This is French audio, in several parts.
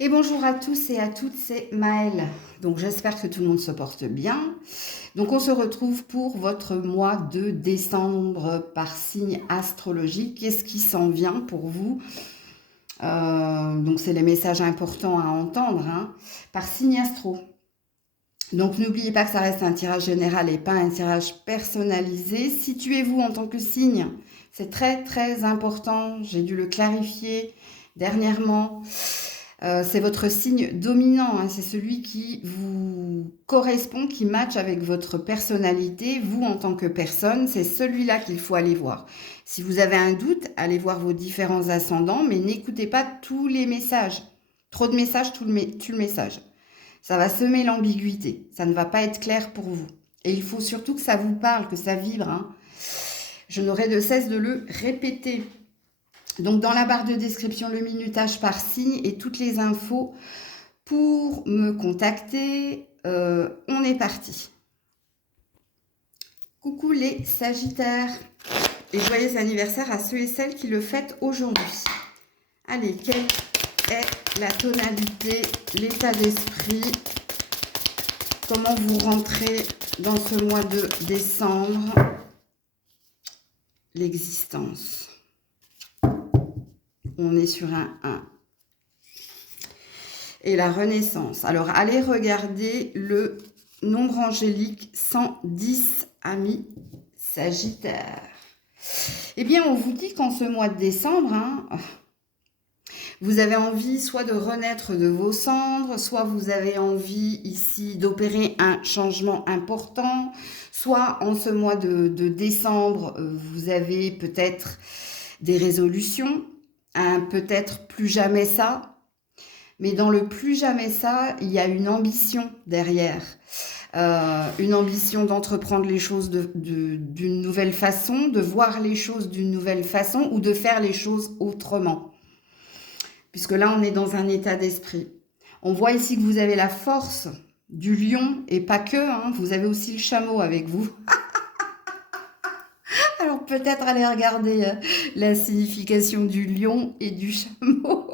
Et bonjour à tous et à toutes, c'est Maëlle. Donc j'espère que tout le monde se porte bien. Donc on se retrouve pour votre mois de décembre par signe astrologique. Qu'est-ce qui s'en vient pour vous? Donc c'est les messages importants à entendre par signe astro. Donc n'oubliez pas que ça reste un tirage général et pas un tirage personnalisé. Situez-vous en tant que signe. C'est très très important. J'ai dû le clarifier dernièrement. C'est votre signe dominant, c'est celui qui vous correspond, qui matche avec votre personnalité, vous en tant que personne, c'est celui-là qu'il faut aller voir. Si vous avez un doute, allez voir vos différents ascendants, mais n'écoutez pas tous les messages. Trop de messages, tue le message. Ça va semer l'ambiguïté, ça ne va pas être clair pour vous. Et il faut surtout que ça vous parle, que ça vibre. Je n'aurai de cesse de le répéter. Donc dans la barre de description, le minutage par signe et toutes les infos pour me contacter. On est parti. Coucou les Sagittaires et joyeux anniversaire à ceux et celles qui le fêtent aujourd'hui. Allez, quelle est la tonalité, l'état d'esprit? Comment vous rentrez dans ce mois de décembre? L'existence. On est sur un 1. Et la renaissance. Alors, allez regarder le nombre angélique 110, amis Sagittaire. Eh bien, on vous dit qu'en ce mois de décembre, vous avez envie soit de renaître de vos cendres, soit vous avez envie ici d'opérer un changement important, soit en ce mois de décembre, vous avez peut-être des résolutions, peut-être plus jamais ça. Mais dans le plus jamais ça, il y a une ambition derrière. Une ambition d'entreprendre les choses d'une nouvelle façon, de voir les choses d'une nouvelle façon ou de faire les choses autrement. Puisque là, on est dans un état d'esprit. On voit ici que vous avez la force du lion et pas que, vous avez aussi le chameau avec vous. Alors peut-être aller regarder la signification du lion et du chameau.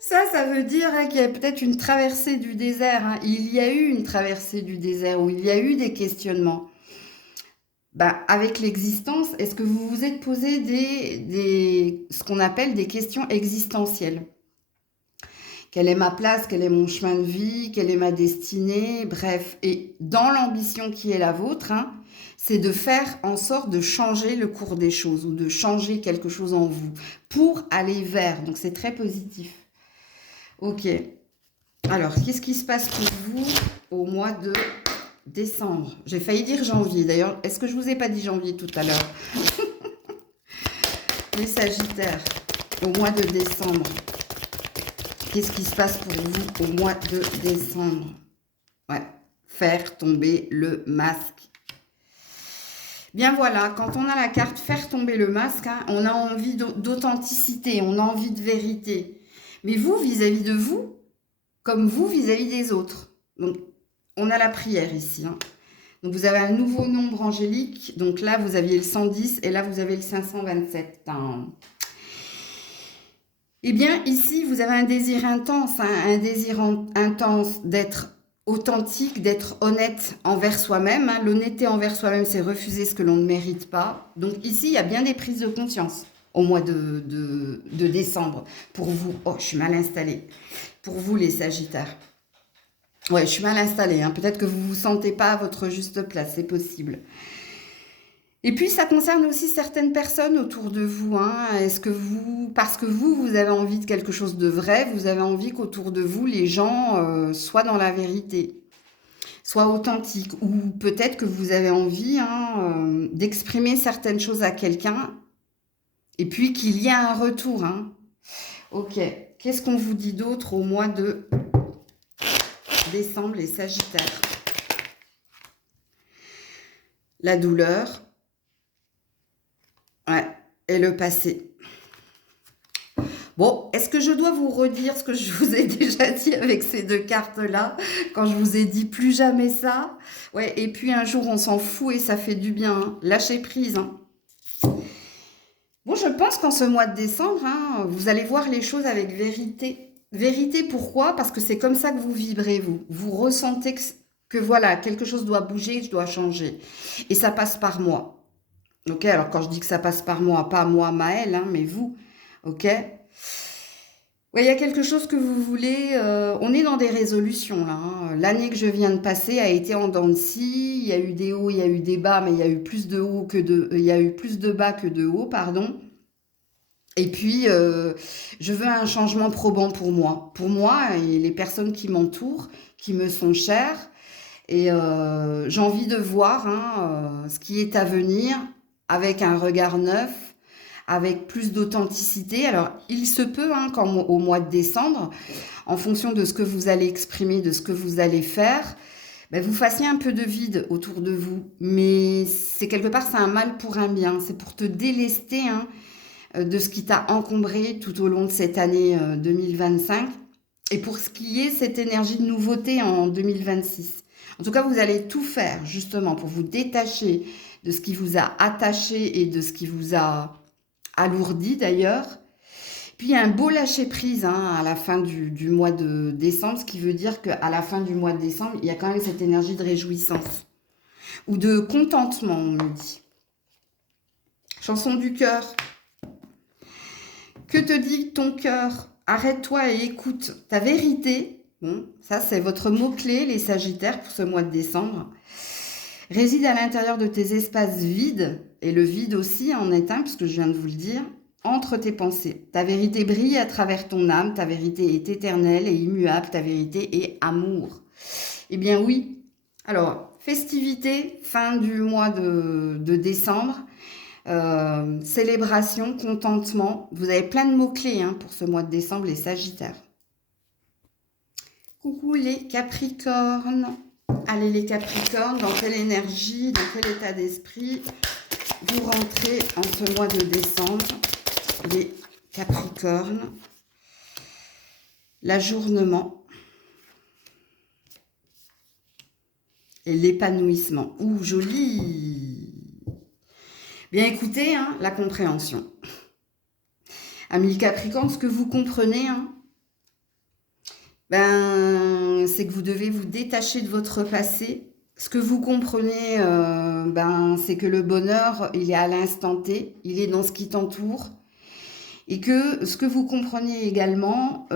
Ça veut dire qu'il y a peut-être une traversée du désert. Il y a eu une traversée du désert où il y a eu des questionnements. Avec l'existence, est-ce que vous vous êtes posé ce qu'on appelle des questions existentielles? Quelle est ma place? Quel est mon chemin de vie? Quelle est ma destinée? Bref, et dans l'ambition qui est la vôtre, c'est de faire en sorte de changer le cours des choses ou de changer quelque chose en vous pour aller vers. Donc c'est très positif. Ok. Alors, qu'est-ce qui se passe pour vous au mois de décembre? J'ai failli dire janvier. D'ailleurs, est-ce que je vous ai pas dit janvier tout à l'heure? Les Sagittaires, au mois de décembre. Qu'est-ce qui se passe pour vous au mois de décembre? Ouais, faire tomber le masque. Bien voilà, quand on a la carte faire tomber le masque, on a envie d'authenticité, on a envie de vérité. Mais vous, vis-à-vis de vous, comme vous vis-à-vis des autres. Donc, on a la prière ici. Donc, vous avez un nouveau nombre angélique. Donc là, vous aviez le 110 et là, vous avez le 527. Eh bien, ici, vous avez un désir intense, un désir intense d'être authentique, d'être honnête envers soi-même. L'honnêteté envers soi-même, c'est refuser ce que l'on ne mérite pas. Donc ici, il y a bien des prises de conscience au mois de décembre. Pour vous, oh, je suis mal installée. Pour vous, les Sagittaires. Ouais, je suis mal installée. Peut-être que vous ne vous sentez pas à votre juste place, c'est possible. Et puis, ça concerne aussi certaines personnes autour de vous. Est-ce que vous, parce que vous avez envie de quelque chose de vrai, vous avez envie qu'autour de vous, les gens soient dans la vérité, soient authentiques, ou peut-être que vous avez envie d'exprimer certaines choses à quelqu'un, et puis qu'il y a un retour. Ok, qu'est-ce qu'on vous dit d'autre au mois de décembre, les Sagittaires? La douleur. Ouais, et le passé. Bon, est-ce que je dois vous redire ce que je vous ai déjà dit avec ces deux cartes-là, quand je vous ai dit plus jamais ça? Ouais, et puis un jour on s'en fout et ça fait du bien. Lâchez prise. Bon, je pense qu'en ce mois de décembre, hein, vous allez voir les choses avec vérité. Vérité, pourquoi? Parce que c'est comme ça que vous vibrez, vous. Vous ressentez que voilà, quelque chose doit bouger, je dois changer. Et ça passe par moi. Ok? Alors quand je dis que ça passe par moi, pas moi, Maëlle, hein, mais vous. Ok? Ouais, il y a quelque chose que vous voulez. On est dans des résolutions là, hein. L'année que je viens de passer a été en dents de scie. Il y a eu des hauts, il y a eu des bas, mais il y a eu plus de hauts que il y a eu plus de bas que de hauts, pardon. Et puis, je veux un changement probant pour moi et les personnes qui m'entourent, qui me sont chères. Et j'ai envie de voir hein, ce qui est à venir avec un regard neuf, avec plus d'authenticité. Alors, il se peut hein, qu'au mois de décembre, en fonction de ce que vous allez exprimer, de ce que vous allez faire, ben, vous fassiez un peu de vide autour de vous. Mais c'est quelque part, c'est un mal pour un bien. C'est pour te délester hein, de ce qui t'a encombré tout au long de cette année 2025 et pour ce qui est cette énergie de nouveauté en 2026. En tout cas, vous allez tout faire justement pour vous détacher de ce qui vous a attaché et de ce qui vous a alourdi d'ailleurs. Puis il y a un beau lâcher-prise hein, à la fin du mois de décembre, ce qui veut dire qu'à la fin du mois de décembre, il y a quand même cette énergie de réjouissance ou de contentement, on me dit. Chanson du cœur. Que te dit ton cœur? Arrête-toi et écoute ta vérité. Bon, ça c'est votre mot-clé, les Sagittaires, pour ce mois de décembre. Réside à l'intérieur de tes espaces vides, et le vide aussi en est un, puisque je viens de vous le dire, entre tes pensées. Ta vérité brille à travers ton âme, ta vérité est éternelle et immuable, ta vérité est amour. Eh bien oui. Alors, festivité, fin du mois de décembre. Célébration, contentement. Vous avez plein de mots-clés hein, pour ce mois de décembre, les Sagittaires. Coucou les Capricornes. Allez les Capricornes, dans quelle énergie, dans quel état d'esprit vous rentrez en ce mois de décembre, les Capricornes? L'ajournement et l'épanouissement. Ouh, joli! Bien écoutez, hein, la compréhension. Amis Capricorne, ce que vous comprenez, hein, ben, c'est que vous devez vous détacher de votre passé. Ce que vous comprenez, ben, c'est que le bonheur, il est à l'instant T, il est dans ce qui t'entoure. Et que ce que vous comprenez également,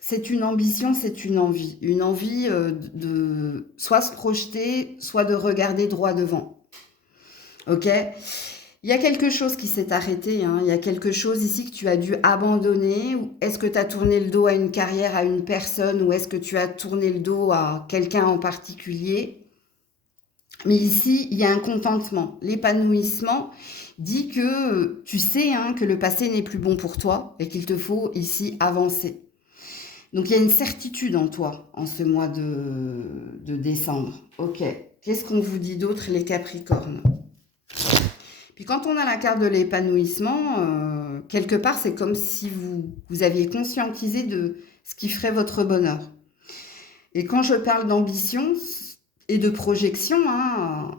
c'est une ambition, c'est une envie. Une envie de soit se projeter, soit de regarder droit devant. Ok? Il y a quelque chose qui s'est arrêté, hein. Il y a quelque chose ici que tu as dû abandonner. Est-ce que tu as tourné le dos à une carrière, à une personne, ou est-ce que tu as tourné le dos à quelqu'un en particulier? Mais ici, il y a un contentement. L'épanouissement dit que tu sais hein, que le passé n'est plus bon pour toi et qu'il te faut ici avancer. Donc il y a une certitude en toi en ce mois de décembre. Ok, qu'est-ce qu'on vous dit d'autre les Capricornes? Puis quand on a la carte de l'épanouissement, quelque part, c'est comme si vous aviez conscientisé de ce qui ferait votre bonheur. Et quand je parle d'ambition et de projection, hein,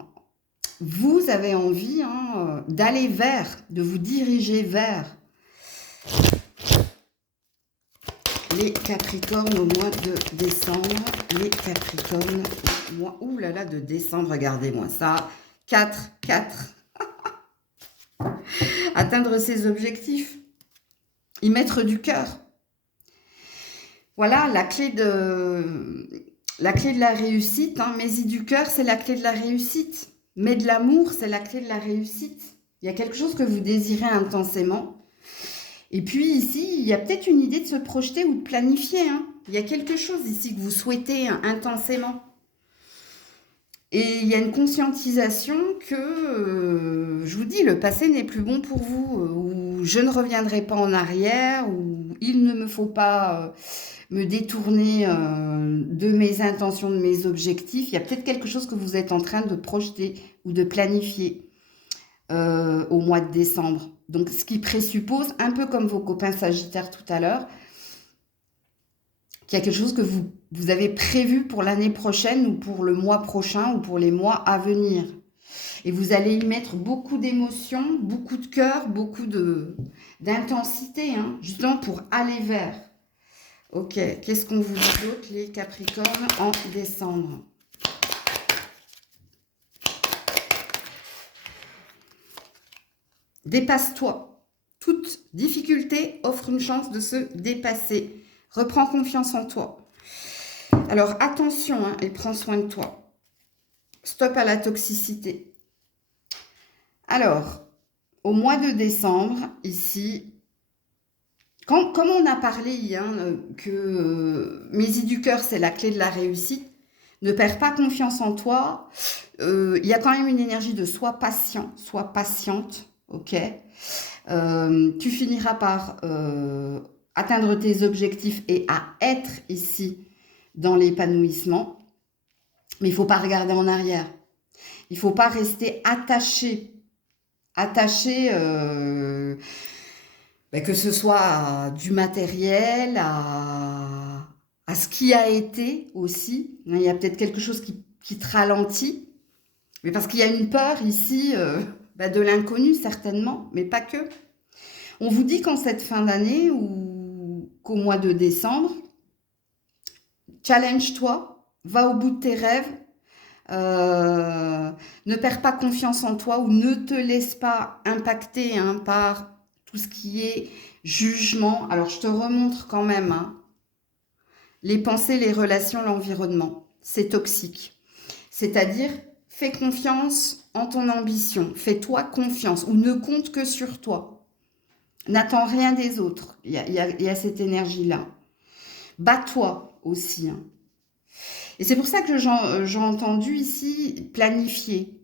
vous avez envie hein, d'aller vers, de vous diriger vers les Capricornes au mois de décembre. Les Capricornes au mois ouh là là, de décembre, regardez-moi ça. 4, 4. Atteindre ses objectifs, y mettre du cœur. Voilà la clé de la réussite. Hein. Mets-y du cœur, c'est la clé de la réussite. Mets de l'amour, c'est la clé de la réussite. Il y a quelque chose que vous désirez intensément. Et puis ici, il y a peut-être une idée de se projeter ou de planifier. Hein. Il y a quelque chose ici que vous souhaitez hein, intensément. Et il y a une conscientisation que, je vous dis, le passé n'est plus bon pour vous, ou je ne reviendrai pas en arrière, ou il ne me faut pas me détourner de mes intentions, de mes objectifs. Il y a peut-être quelque chose que vous êtes en train de projeter ou de planifier au mois de décembre. Donc, ce qui présuppose, un peu comme vos copains Sagittaires tout à l'heure, qu'il y a quelque chose que vous avez prévu pour l'année prochaine ou pour le mois prochain ou pour les mois à venir. Et vous allez y mettre beaucoup d'émotions, beaucoup de cœur, beaucoup d'intensité, hein, justement pour aller vers. Ok, qu'est-ce qu'on vous dit d'autre, les Capricornes, en décembre? Dépasse-toi. Toute difficulté offre une chance de se dépasser. Reprends confiance en toi. Alors attention, hein, et prends soin de toi. Stop à la toxicité. Alors, au mois de décembre, ici, comme on a parlé, hein, que Maisie du cœur, c'est la clé de la réussite, ne perds pas confiance en toi. Il y a quand même une énergie de sois patient, sois patiente, ok. Tu finiras par atteindre tes objectifs et à être ici dans l'épanouissement. Mais il ne faut pas regarder en arrière. Il ne faut pas rester attaché, que ce soit à du matériel, à ce qui a été aussi. Il y a peut-être quelque chose qui te ralentit, mais parce qu'il y a une peur ici de l'inconnu certainement, mais pas que. On vous dit qu'en cette fin d'année ou qu'au mois de décembre, challenge-toi, va au bout de tes rêves, ne perds pas confiance en toi ou ne te laisse pas impacter, hein, par tout ce qui est jugement. Alors, je te remontre quand même, hein, les pensées, les relations, l'environnement. C'est toxique. C'est-à-dire, fais confiance en ton ambition. Fais-toi confiance ou ne compte que sur toi. N'attends rien des autres. Il y a cette énergie-là. Bats-toi aussi, hein. Et c'est pour ça que j'ai entendu ici planifier.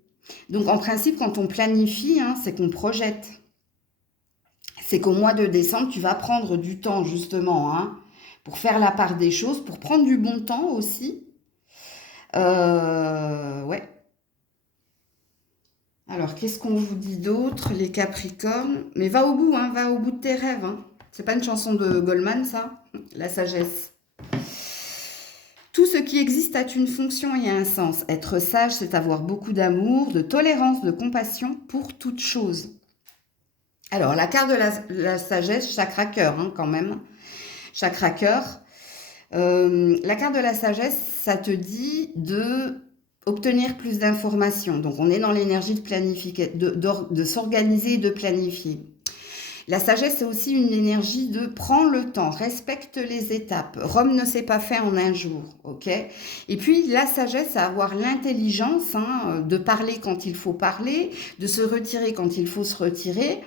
Donc en principe, quand on planifie, hein, c'est qu'on projette. C'est qu'au mois de décembre, tu vas prendre du temps justement, hein, pour faire la part des choses, pour prendre du bon temps aussi. Ouais. Alors, qu'est-ce qu'on vous dit d'autre, les Capricornes? Mais va au bout, hein, va au bout de tes rêves, hein. C'est pas une chanson de Goldman, ça? La sagesse. Tout ce qui existe a une fonction et un sens. Être sage, c'est avoir beaucoup d'amour, de tolérance, de compassion pour toute chose. Alors, la carte de la sagesse, chakra-cœur, hein, quand même. Chakra-cœur. La carte de la sagesse, ça te dit de obtenir plus d'informations. Donc, on est dans l'énergie de planifier, de s'organiser et de planifier. La sagesse, c'est aussi une énergie de prends le temps, respecte les étapes. Rome ne s'est pas fait en un jour, ok? Et puis, la sagesse, c'est avoir l'intelligence, hein, de parler quand il faut parler, de se retirer quand il faut se retirer.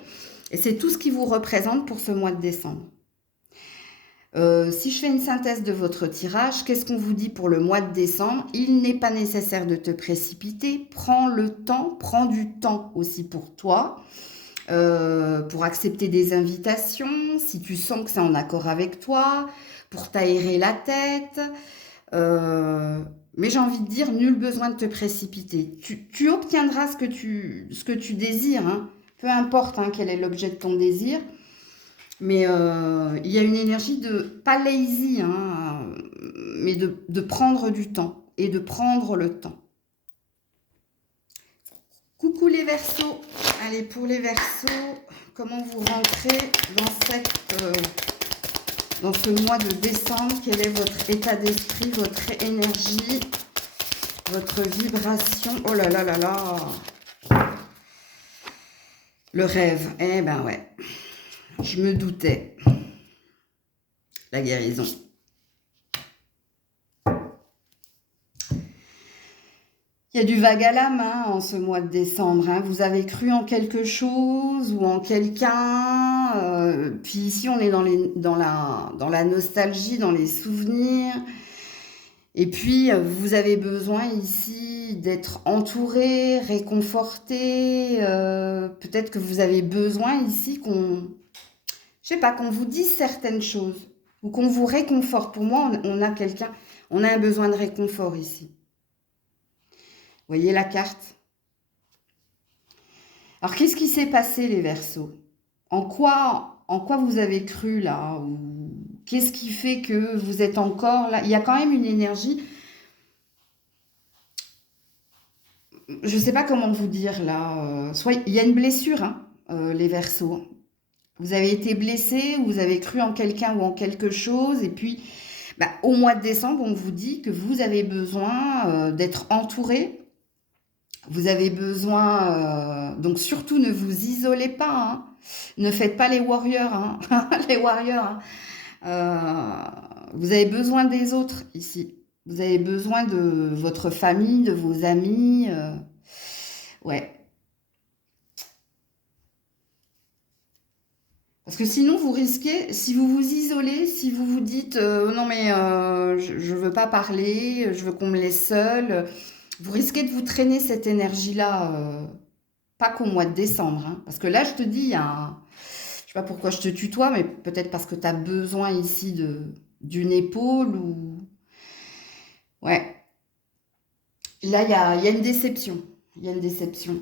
Et c'est tout ce qui vous représente pour ce mois de décembre. Si je fais une synthèse de votre tirage, qu'est-ce qu'on vous dit pour le mois de décembre? Il n'est pas nécessaire de te précipiter. Prends le temps, prends du temps aussi pour toi. Pour accepter des invitations, si tu sens que c'est en accord avec toi, pour t'aérer la tête. Mais j'ai envie de dire, nul besoin de te précipiter. Tu obtiendras ce que tu désires, hein. Peu importe, hein, quel est l'objet de ton désir. Mais il y a une énergie de, pas lazy, hein, mais de prendre du temps et de prendre le temps. Coucou les Verseaux. Allez, pour les Verseaux, comment vous rentrez dans ce mois de décembre? Quel est votre état d'esprit, votre énergie, votre vibration? Oh là là là là! Le rêve. Eh ben ouais, je me doutais. La guérison. Il y a du vague à l'âme, hein, en ce mois de décembre, hein. Vous avez cru en quelque chose ou en quelqu'un. Puis ici, on est dans la nostalgie, dans les souvenirs. Et puis, vous avez besoin ici d'être entouré, réconforté. Peut-être que vous avez besoin ici je sais pas, qu'on vous dise certaines choses ou qu'on vous réconforte. Pour moi, on a un besoin de réconfort ici. Voyez la carte? Alors, qu'est-ce qui s'est passé, les Verseaux? En quoi vous avez cru, là? Ou qu'est-ce qui fait que vous êtes encore là? Il y a quand même une énergie. je sais pas comment vous dire là. Soit il y a une blessure, hein, les Verseaux. Vous avez été blessé, ou vous avez cru en quelqu'un ou en quelque chose, et puis bah, au mois de décembre, on vous dit que vous avez besoin d'être entouré. Vous avez besoin, donc surtout ne vous isolez pas, hein. Ne faites pas les warriors, hein. Les warriors, hein. Vous avez besoin des autres ici. Vous avez besoin de votre famille, de vos amis. Ouais. Parce que sinon, vous risquez, si vous vous isolez, si vous vous dites non mais je veux pas parler, je veux qu'on me laisse seule, vous risquez de vous traîner cette énergie-là, pas qu'au mois de décembre, hein. Parce que là, je te dis, je sais pas pourquoi je te tutoie, mais peut-être parce que tu as besoin ici d'une épaule ou... Ouais, là, il y a une déception. Il y a une déception.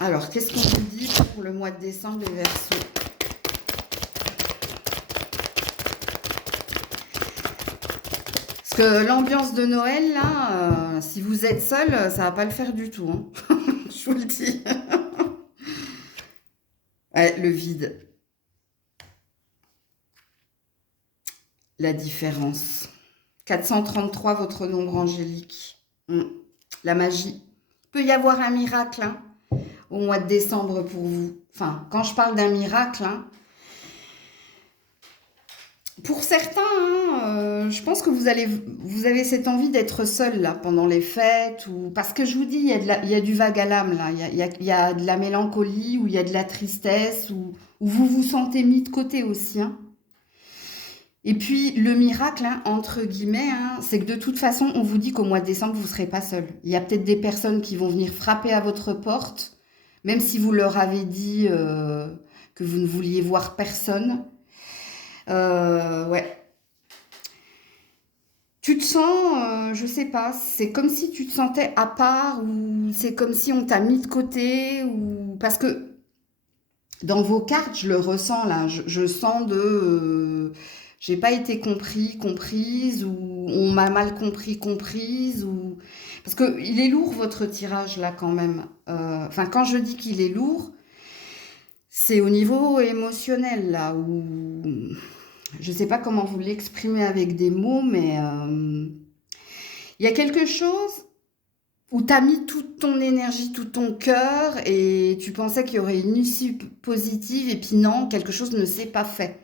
Alors, qu'est-ce qu'on vous dit pour le mois de décembre, les Verseaux? Parce que l'ambiance de Noël, là, si vous êtes seul, ça va pas le faire du tout, hein. Je vous le dis. Ouais, le vide, la différence. 433, votre nombre angélique. La magie. Il peut y avoir un miracle, hein, au mois de décembre pour vous. Enfin, quand je parle d'un miracle, hein, pour certains, hein, je pense que vous avez cette envie d'être seul là pendant les fêtes, ou parce que je vous dis, il y a du vague à l'âme là, il y a de la mélancolie, ou il y a de la tristesse, ou vous vous sentez mis de côté aussi, hein. Et puis le miracle, hein, entre guillemets, hein, c'est que de toute façon, on vous dit qu'au mois de décembre, vous ne serez pas seul. Il y a peut-être des personnes qui vont venir frapper à votre porte, même si vous leur avez dit que vous ne vouliez voir personne. Ouais. Tu te sens, je sais pas, c'est comme si tu te sentais à part, ou c'est comme si on t'a mis de côté, ou parce que dans vos cartes, je le ressens là, je sens j'ai pas été comprise, ou on m'a mal comprise, ou parce que il est lourd votre tirage là quand même. Enfin, quand je dis qu'il est lourd, c'est au niveau émotionnel là, où je sais pas comment vous l'exprimer avec des mots, mais il y a quelque chose où tu as mis toute ton énergie, tout ton cœur, et tu pensais qu'il y aurait une issue positive, et puis non, quelque chose ne s'est pas fait.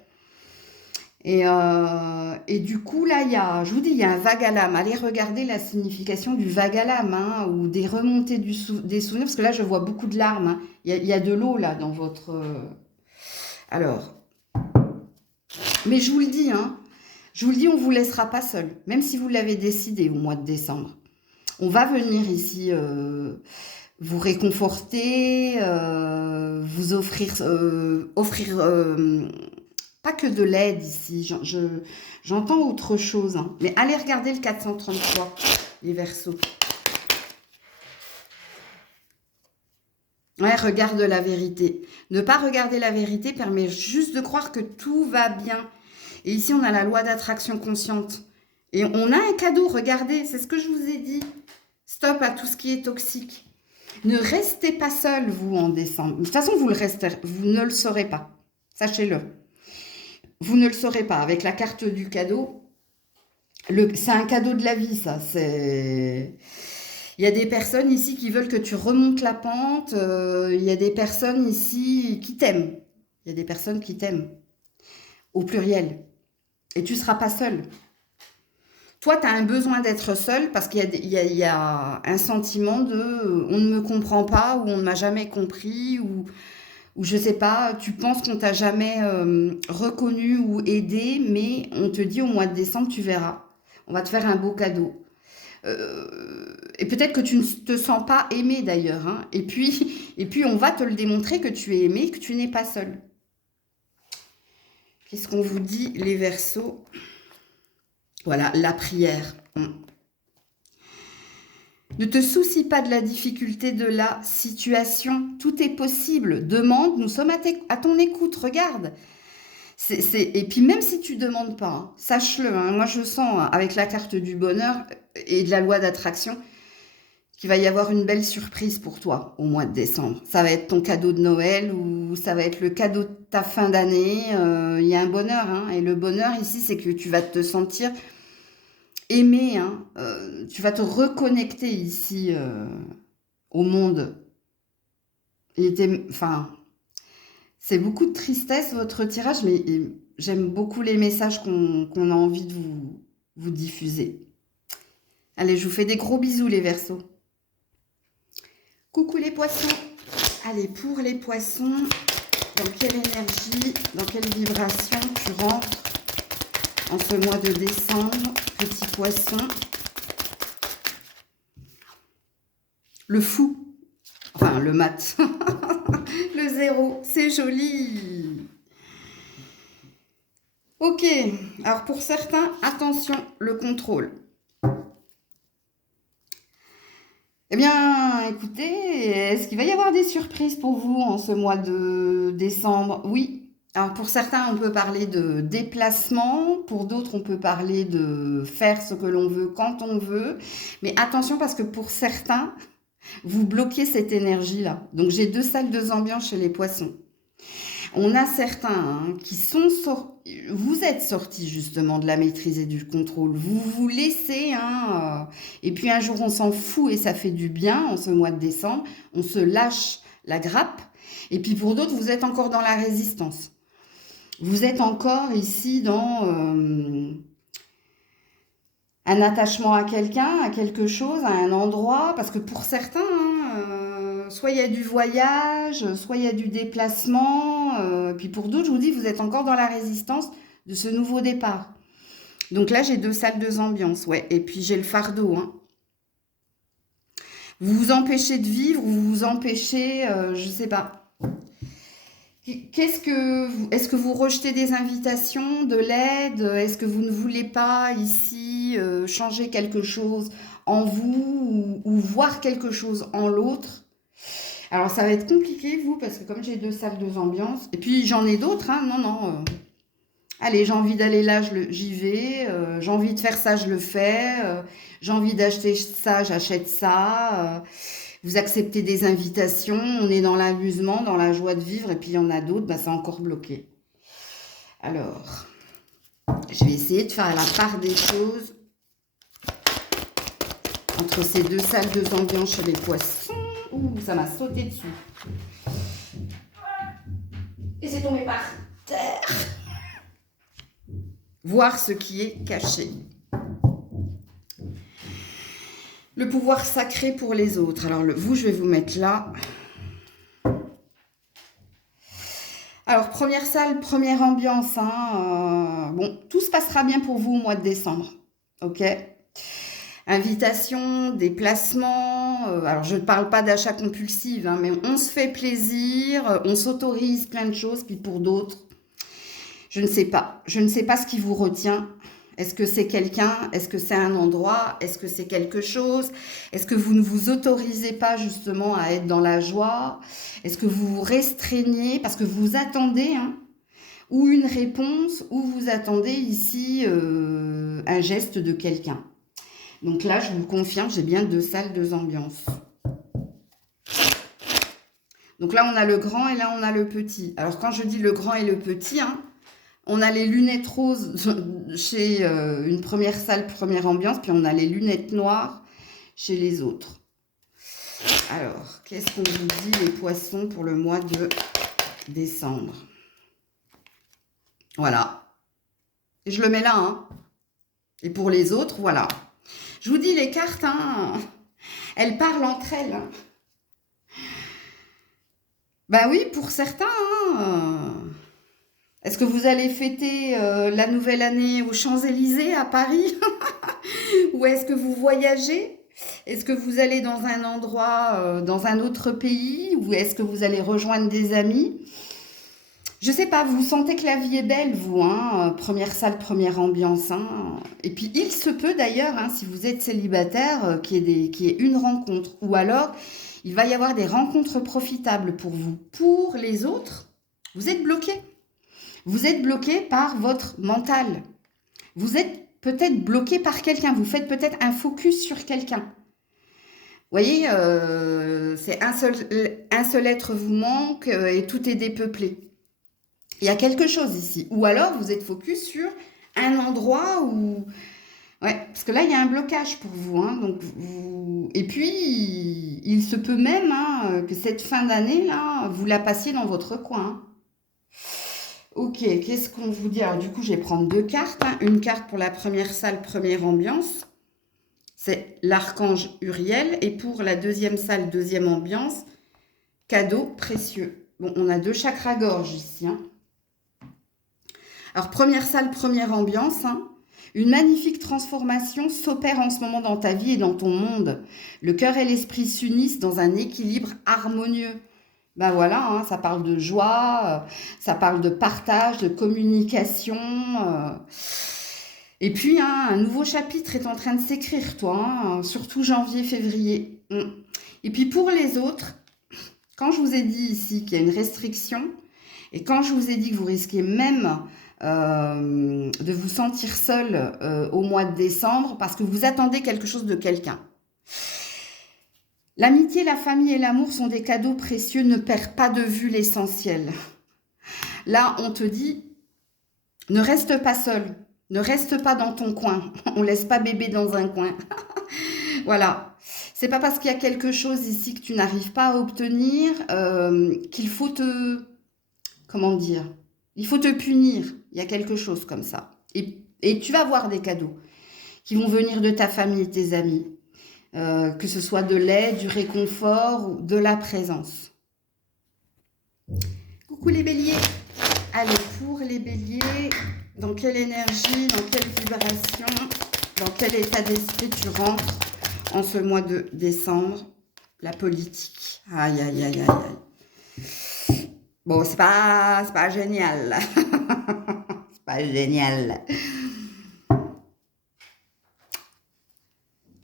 Et du coup, là, je vous dis, il y a un vague à l'âme. Allez regarder la signification du vague à l'âme, hein, ou des remontées des souvenirs, parce que là, je vois beaucoup de larmes, hein. Il y a de l'eau, là, dans votre... Alors, mais je vous le dis, hein, je vous le dis, on ne vous laissera pas seul, même si vous l'avez décidé au mois de décembre. On va venir ici vous réconforter, vous offrir pas que de l'aide ici. J'entends autre chose, hein. Mais allez regarder le 433, les Verseaux. Ouais, regarde la vérité. Ne pas regarder la vérité permet juste de croire que tout va bien. Et ici, on a la loi d'attraction consciente. Et on a un cadeau, regardez, c'est ce que je vous ai dit. Stop à tout ce qui est toxique. Ne restez pas seul, vous, en décembre. De toute façon, vous ne le saurez pas. Sachez-le. Vous ne le saurez pas. Avec la carte du cadeau, c'est un cadeau de la vie, ça. Il y a des personnes ici qui veulent que tu remontes la pente. Il y a des personnes ici qui t'aiment. Il y a des personnes qui t'aiment. Au pluriel. Et tu ne seras pas seul. Toi, tu as un besoin d'être seul parce qu'il y a un sentiment de on ne me comprend pas, ou on ne m'a jamais compris, ou je sais pas, tu penses qu'on t'a jamais reconnu ou aidé, mais on te dit au mois de décembre, tu verras. On va te faire un beau cadeau. Et peut-être que tu ne te sens pas aimé d'ailleurs, hein. Et puis, on va te le démontrer que tu es aimé, que tu n'es pas seul. Qu'est-ce qu'on vous dit, les Verseaux? Voilà, la prière. Ne te soucie pas de la difficulté de la situation. Tout est possible. Demande, nous sommes à ton écoute. Regarde. Et puis même si tu ne demandes pas, hein, sache-le, hein, moi je sens, avec la carte du bonheur et de la loi d'attraction, qu'il va y avoir une belle surprise pour toi au mois de décembre. Ça va être ton cadeau de Noël ou ça va être le cadeau de ta fin d'année. Il y a un bonheur, hein. Et le bonheur ici, c'est que tu vas te sentir aimé, hein. Tu vas te reconnecter ici au monde. Enfin, c'est beaucoup de tristesse votre tirage, mais j'aime beaucoup les messages qu'on a envie de vous diffuser. Allez, je vous fais des gros bisous les Verseaux. Coucou les poissons. Allez, pour les poissons, dans quelle énergie, dans quelle vibration tu rentres en ce mois de décembre, petit poisson? Le fou, enfin le mat, le 0, c'est joli. Ok, alors pour certains, attention, le contrôle. Eh bien, écoutez, est-ce qu'il va y avoir des surprises pour vous en ce mois de décembre? Oui. Alors pour certains, on peut parler de déplacement, pour d'autres, on peut parler de faire ce que l'on veut quand on veut. Mais attention parce que pour certains, vous bloquez cette énergie-là. Donc j'ai 2 salles, 2 ambiances chez les poissons. On a certains qui sont sortis, vous êtes sortis justement de la maîtrise et du contrôle. Vous vous laissez, et puis un jour on s'en fout et ça fait du bien en ce mois de décembre. On se lâche la grappe. Et puis pour d'autres, vous êtes encore dans la résistance. Vous êtes encore ici dans un attachement à quelqu'un, à quelque chose, à un endroit. Parce que pour certains, soit il y a du voyage, soit il y a du déplacement. Puis pour d'autres, je vous dis, vous êtes encore dans la résistance de ce nouveau départ. Donc là, j'ai 2 salles, 2 ambiances. Ouais. Et puis j'ai le fardeau. Vous vous empêchez de vivre, vous vous empêchez, je ne sais pas. Est-ce que vous rejetez des invitations, de l'aide? Est-ce que vous ne voulez pas ici changer quelque chose en vous ou voir quelque chose en l'autre? Alors ça va être compliqué vous parce que comme j'ai 2 salles, 2 ambiances, et puis j'en ai d'autres, non. Allez, j'ai envie d'aller là, j'y vais, j'ai envie de faire ça, je le fais, j'ai envie d'acheter ça, j'achète ça. Vous acceptez des invitations, on est dans l'amusement, dans la joie de vivre, et puis il y en a d'autres, c'est encore bloqué. Alors, je vais essayer de faire la part des choses entre ces 2 salles, 2 ambiances chez les poissons. Ouh, ça m'a sauté dessus. Et c'est tombé par terre. Voir ce qui est caché. Le pouvoir sacré pour les autres. Alors, vous, je vais vous mettre là. Alors, première salle, première ambiance. Bon, tout se passera bien pour vous au mois de décembre. Ok? Invitation, déplacement. Alors, je ne parle pas d'achat compulsif, mais on se fait plaisir, on s'autorise plein de choses. Puis pour d'autres, je ne sais pas. Je ne sais pas ce qui vous retient. Est-ce que c'est quelqu'un? Est-ce que c'est un endroit? Est-ce que c'est quelque chose? Est-ce que vous ne vous autorisez pas justement à être dans la joie? Est-ce que vous vous restreignez parce que vous attendez ou une réponse ou vous attendez ici un geste de quelqu'un? Donc là, je vous confirme, j'ai bien 2 salles, 2 ambiances. Donc là, on a le grand et là, on a le petit. Alors quand je dis le grand et le petit, on a les lunettes roses chez une première salle, première ambiance, puis on a les lunettes noires chez les autres. Alors, qu'est-ce qu'on vous dit les poissons pour le mois de décembre? Voilà. Et je le mets là. Et pour les autres, voilà. Je vous dis, les cartes, elles parlent entre elles. Ben oui, pour certains, est-ce que vous allez fêter la nouvelle année aux Champs-Élysées à Paris? Ou est-ce que vous voyagez? Est-ce que vous allez dans un endroit, dans un autre pays? Ou est-ce que vous allez rejoindre des amis? Je sais pas, vous sentez que la vie est belle, vous, première salle, première ambiance. Et puis, il se peut d'ailleurs, si vous êtes célibataire, qu'il y ait une rencontre. Ou alors, il va y avoir des rencontres profitables pour vous. Pour les autres, vous êtes bloqué. Vous êtes bloqué par votre mental. Vous êtes peut-être bloqué par quelqu'un. Vous faites peut-être un focus sur quelqu'un. voyez, c'est un seul être vous manque et tout est dépeuplé. Il y a quelque chose ici. Ou alors, vous êtes focus sur un endroit où... Ouais, parce que là, il y a un blocage pour vous, hein, donc Et puis, il se peut même hein, que cette fin d'année, là, vous la passiez dans votre coin. Hein. Ok, qu'est-ce qu'on vous dit? Alors, du coup, je vais prendre deux cartes. Hein. Une carte pour la première salle, première ambiance. C'est l'archange Uriel. Et pour la deuxième salle, deuxième ambiance, cadeau précieux. Bon, on a deux chakras-gorge ici. Hein. Alors, première salle, première ambiance. Hein. Une magnifique transformation s'opère en ce moment dans ta vie et dans ton monde. Le cœur et l'esprit s'unissent dans un équilibre harmonieux. Ben voilà, hein, ça parle de joie, ça parle de partage, de communication. Et puis, hein, un nouveau chapitre est en train de s'écrire, toi, hein, surtout janvier, février. Et puis pour les autres, quand je vous ai dit ici qu'il y a une restriction, et quand je vous ai dit que vous risquez même de vous sentir seul au mois de décembre parce que vous attendez quelque chose de quelqu'un. L'amitié, la famille et l'amour sont des cadeaux précieux, ne perds pas de vue l'essentiel. Là, on te dit, ne reste pas seul, ne reste pas dans ton coin, on laisse pas bébé dans un coin. Voilà. C'est pas parce qu'il y a quelque chose ici que tu n'arrives pas à obtenir qu'il faut te... Comment dire? Il faut te punir. Il y a quelque chose comme ça. Et tu vas voir des cadeaux qui vont venir de ta famille et tes amis. Que ce soit de l'aide, du réconfort ou de la présence. Coucou les béliers. Allez, pour les béliers, dans quelle énergie, dans quelle vibration, dans quel état d'esprit tu rentres en ce mois de décembre? La politique. Aïe, aïe, aïe, aïe, aïe. Bon, c'est pas génial. C'est pas génial.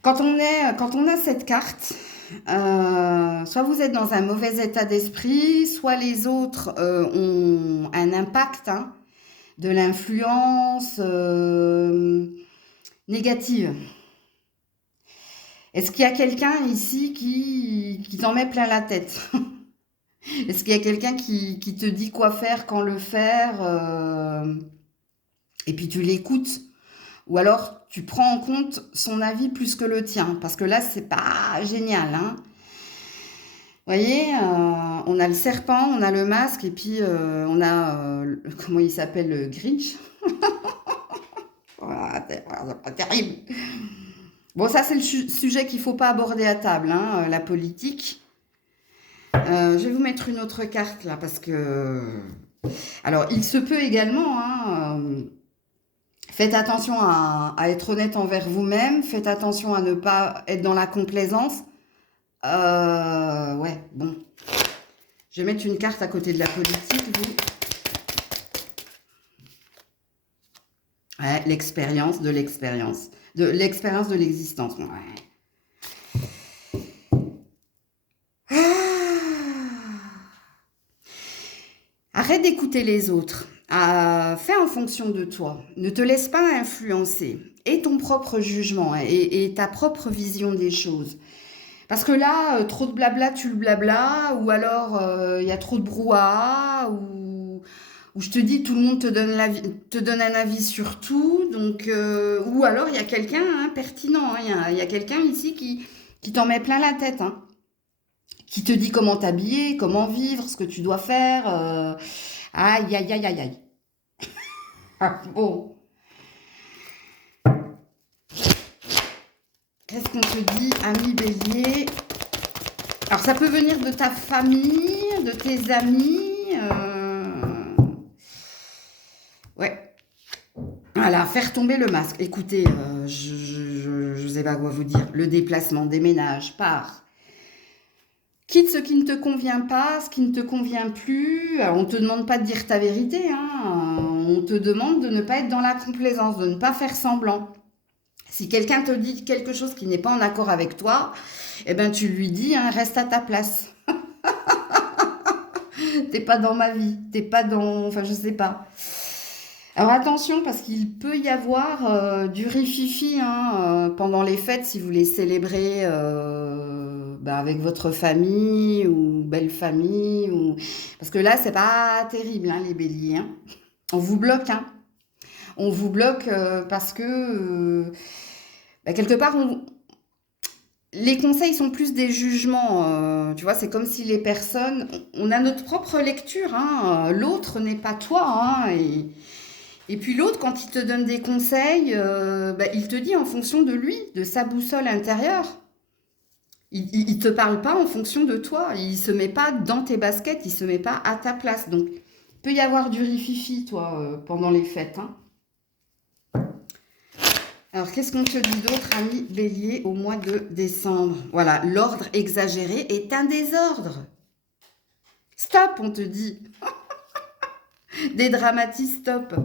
Quand on a cette carte, soit vous êtes dans un mauvais état d'esprit, soit les autres ont un impact, hein, de l'influence négative. Est-ce qu'il y a quelqu'un ici qui t'en met plein la tête? Est-ce qu'il y a quelqu'un qui te dit quoi faire, quand le faire, et puis tu l'écoutes? Ou alors tu prends en compte son avis plus que le tien? Parce que là, c'est pas génial. Hein. Vous voyez, on a le serpent, on a le masque, et puis on a, comment il s'appelle, le Grinch. Voilà, c'est pas terrible. Bon, ça, c'est le sujet qu'il ne faut pas aborder à table, hein, la politique. Je vais vous mettre une autre carte, là, parce que... Alors, il se peut également, hein, faites attention à être honnête envers vous-même, faites attention à ne pas être dans la complaisance. Ouais, bon. Je vais mettre une carte à côté de la politique, vous. Ouais, l'expérience de l'expérience. De l'expérience de l'existence. Ouais. Arrête d'écouter les autres. Fais en fonction de toi. Ne te laisse pas influencer. Et ton propre jugement et ta propre vision des choses. Parce que là, trop de blabla, tu le blabla, ou alors il y a trop de brouhaha, ou je te dis tout le monde te donne un avis sur tout, donc ou alors il y a quelqu'un hein, pertinent, hein, il y a quelqu'un ici qui t'en met plein la tête, hein, qui te dit comment t'habiller, comment vivre, ce que tu dois faire. Aïe, aïe, aïe, aïe, aïe. Ah, bon. Qu'est-ce qu'on te dit, ami bélier? Alors, ça peut venir de ta famille, de tes amis. Ouais. Voilà, faire tomber le masque. Écoutez, je ne sais pas quoi vous dire. Le déplacement, déménage, part. Quitte ce qui ne te convient pas, ce qui ne te convient plus. Alors, on ne te demande pas de dire ta vérité. Hein. On te demande de ne pas être dans la complaisance, de ne pas faire semblant. Si quelqu'un te dit quelque chose qui n'est pas en accord avec toi, eh ben tu lui dis, hein, reste à ta place. T'es pas dans ma vie, t'es pas dans... Enfin, je sais pas. Alors attention, parce qu'il peut y avoir du rififi hein, pendant les fêtes, si vous les célébrez avec votre famille ou belle famille. Parce que là, c'est pas terrible, hein, les béliers. Hein. On vous bloque, hein. On vous bloque parce que, quelque part, les conseils sont plus des jugements. Tu vois, c'est comme si les personnes... On a notre propre lecture, hein. L'autre n'est pas toi, hein, et puis l'autre, quand il te donne des conseils, il te dit en fonction de lui, de sa boussole intérieure. Il te parle pas en fonction de toi. Il se met pas dans tes baskets, il se met pas à ta place. Donc, il peut y avoir du rififi, toi, pendant les fêtes. Hein. Alors, qu'est-ce qu'on te dit d'autre, ami Bélier, au mois de décembre? Voilà, l'ordre exagéré est un désordre. Stop, on te dit. Dédramatise, stop.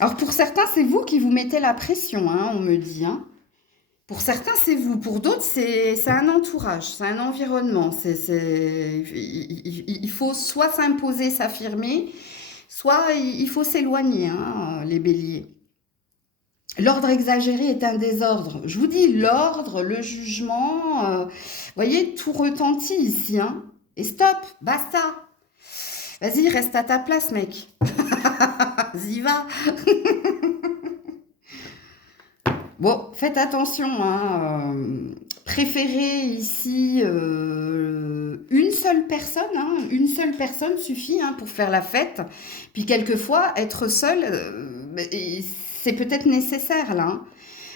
Alors, pour certains, c'est vous qui vous mettez la pression, hein, on me dit. Hein. Pour certains, c'est vous. Pour d'autres, c'est un entourage, c'est un environnement. Il faut soit s'imposer, s'affirmer, soit il faut s'éloigner, hein, les béliers. L'ordre exagéré est un désordre. Je vous dis, l'ordre, le jugement, vous voyez, tout retentit ici. Hein. Et stop, basta. Vas-y, reste à ta place, mec. Vas-y, va. Bon, faites attention. Hein. Préférez ici une seule personne. Hein. Une seule personne suffit hein, pour faire la fête. Puis quelquefois, être seul... c'est peut-être nécessaire là, hein.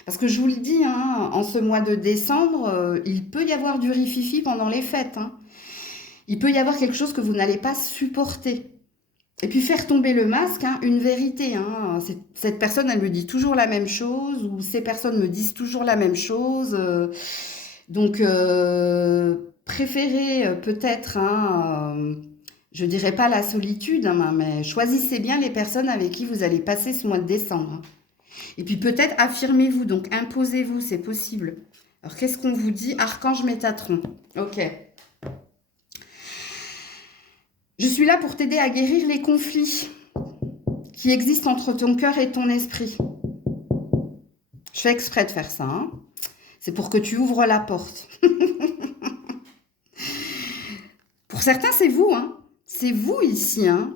Parce que je vous le dis, hein, en ce mois de décembre, il peut y avoir du rififi pendant les fêtes. Hein. Il peut y avoir quelque chose que vous n'allez pas supporter. Et puis faire tomber le masque, hein, une vérité. Hein. Cette personne, elle me dit toujours la même chose, ou ces personnes me disent toujours la même chose. Donc, préférez peut-être... Hein, je dirais pas la solitude, hein, mais choisissez bien les personnes avec qui vous allez passer ce mois de décembre. Hein. Et puis peut-être affirmez-vous, donc imposez-vous, c'est possible. Alors qu'est-ce qu'on vous dit? Archange Métatron. Ok. Je suis là pour t'aider à guérir les conflits qui existent entre ton cœur et ton esprit. Je fais exprès de faire ça. Hein. C'est pour que tu ouvres la porte. Pour certains, c'est vous, hein. C'est vous ici, hein,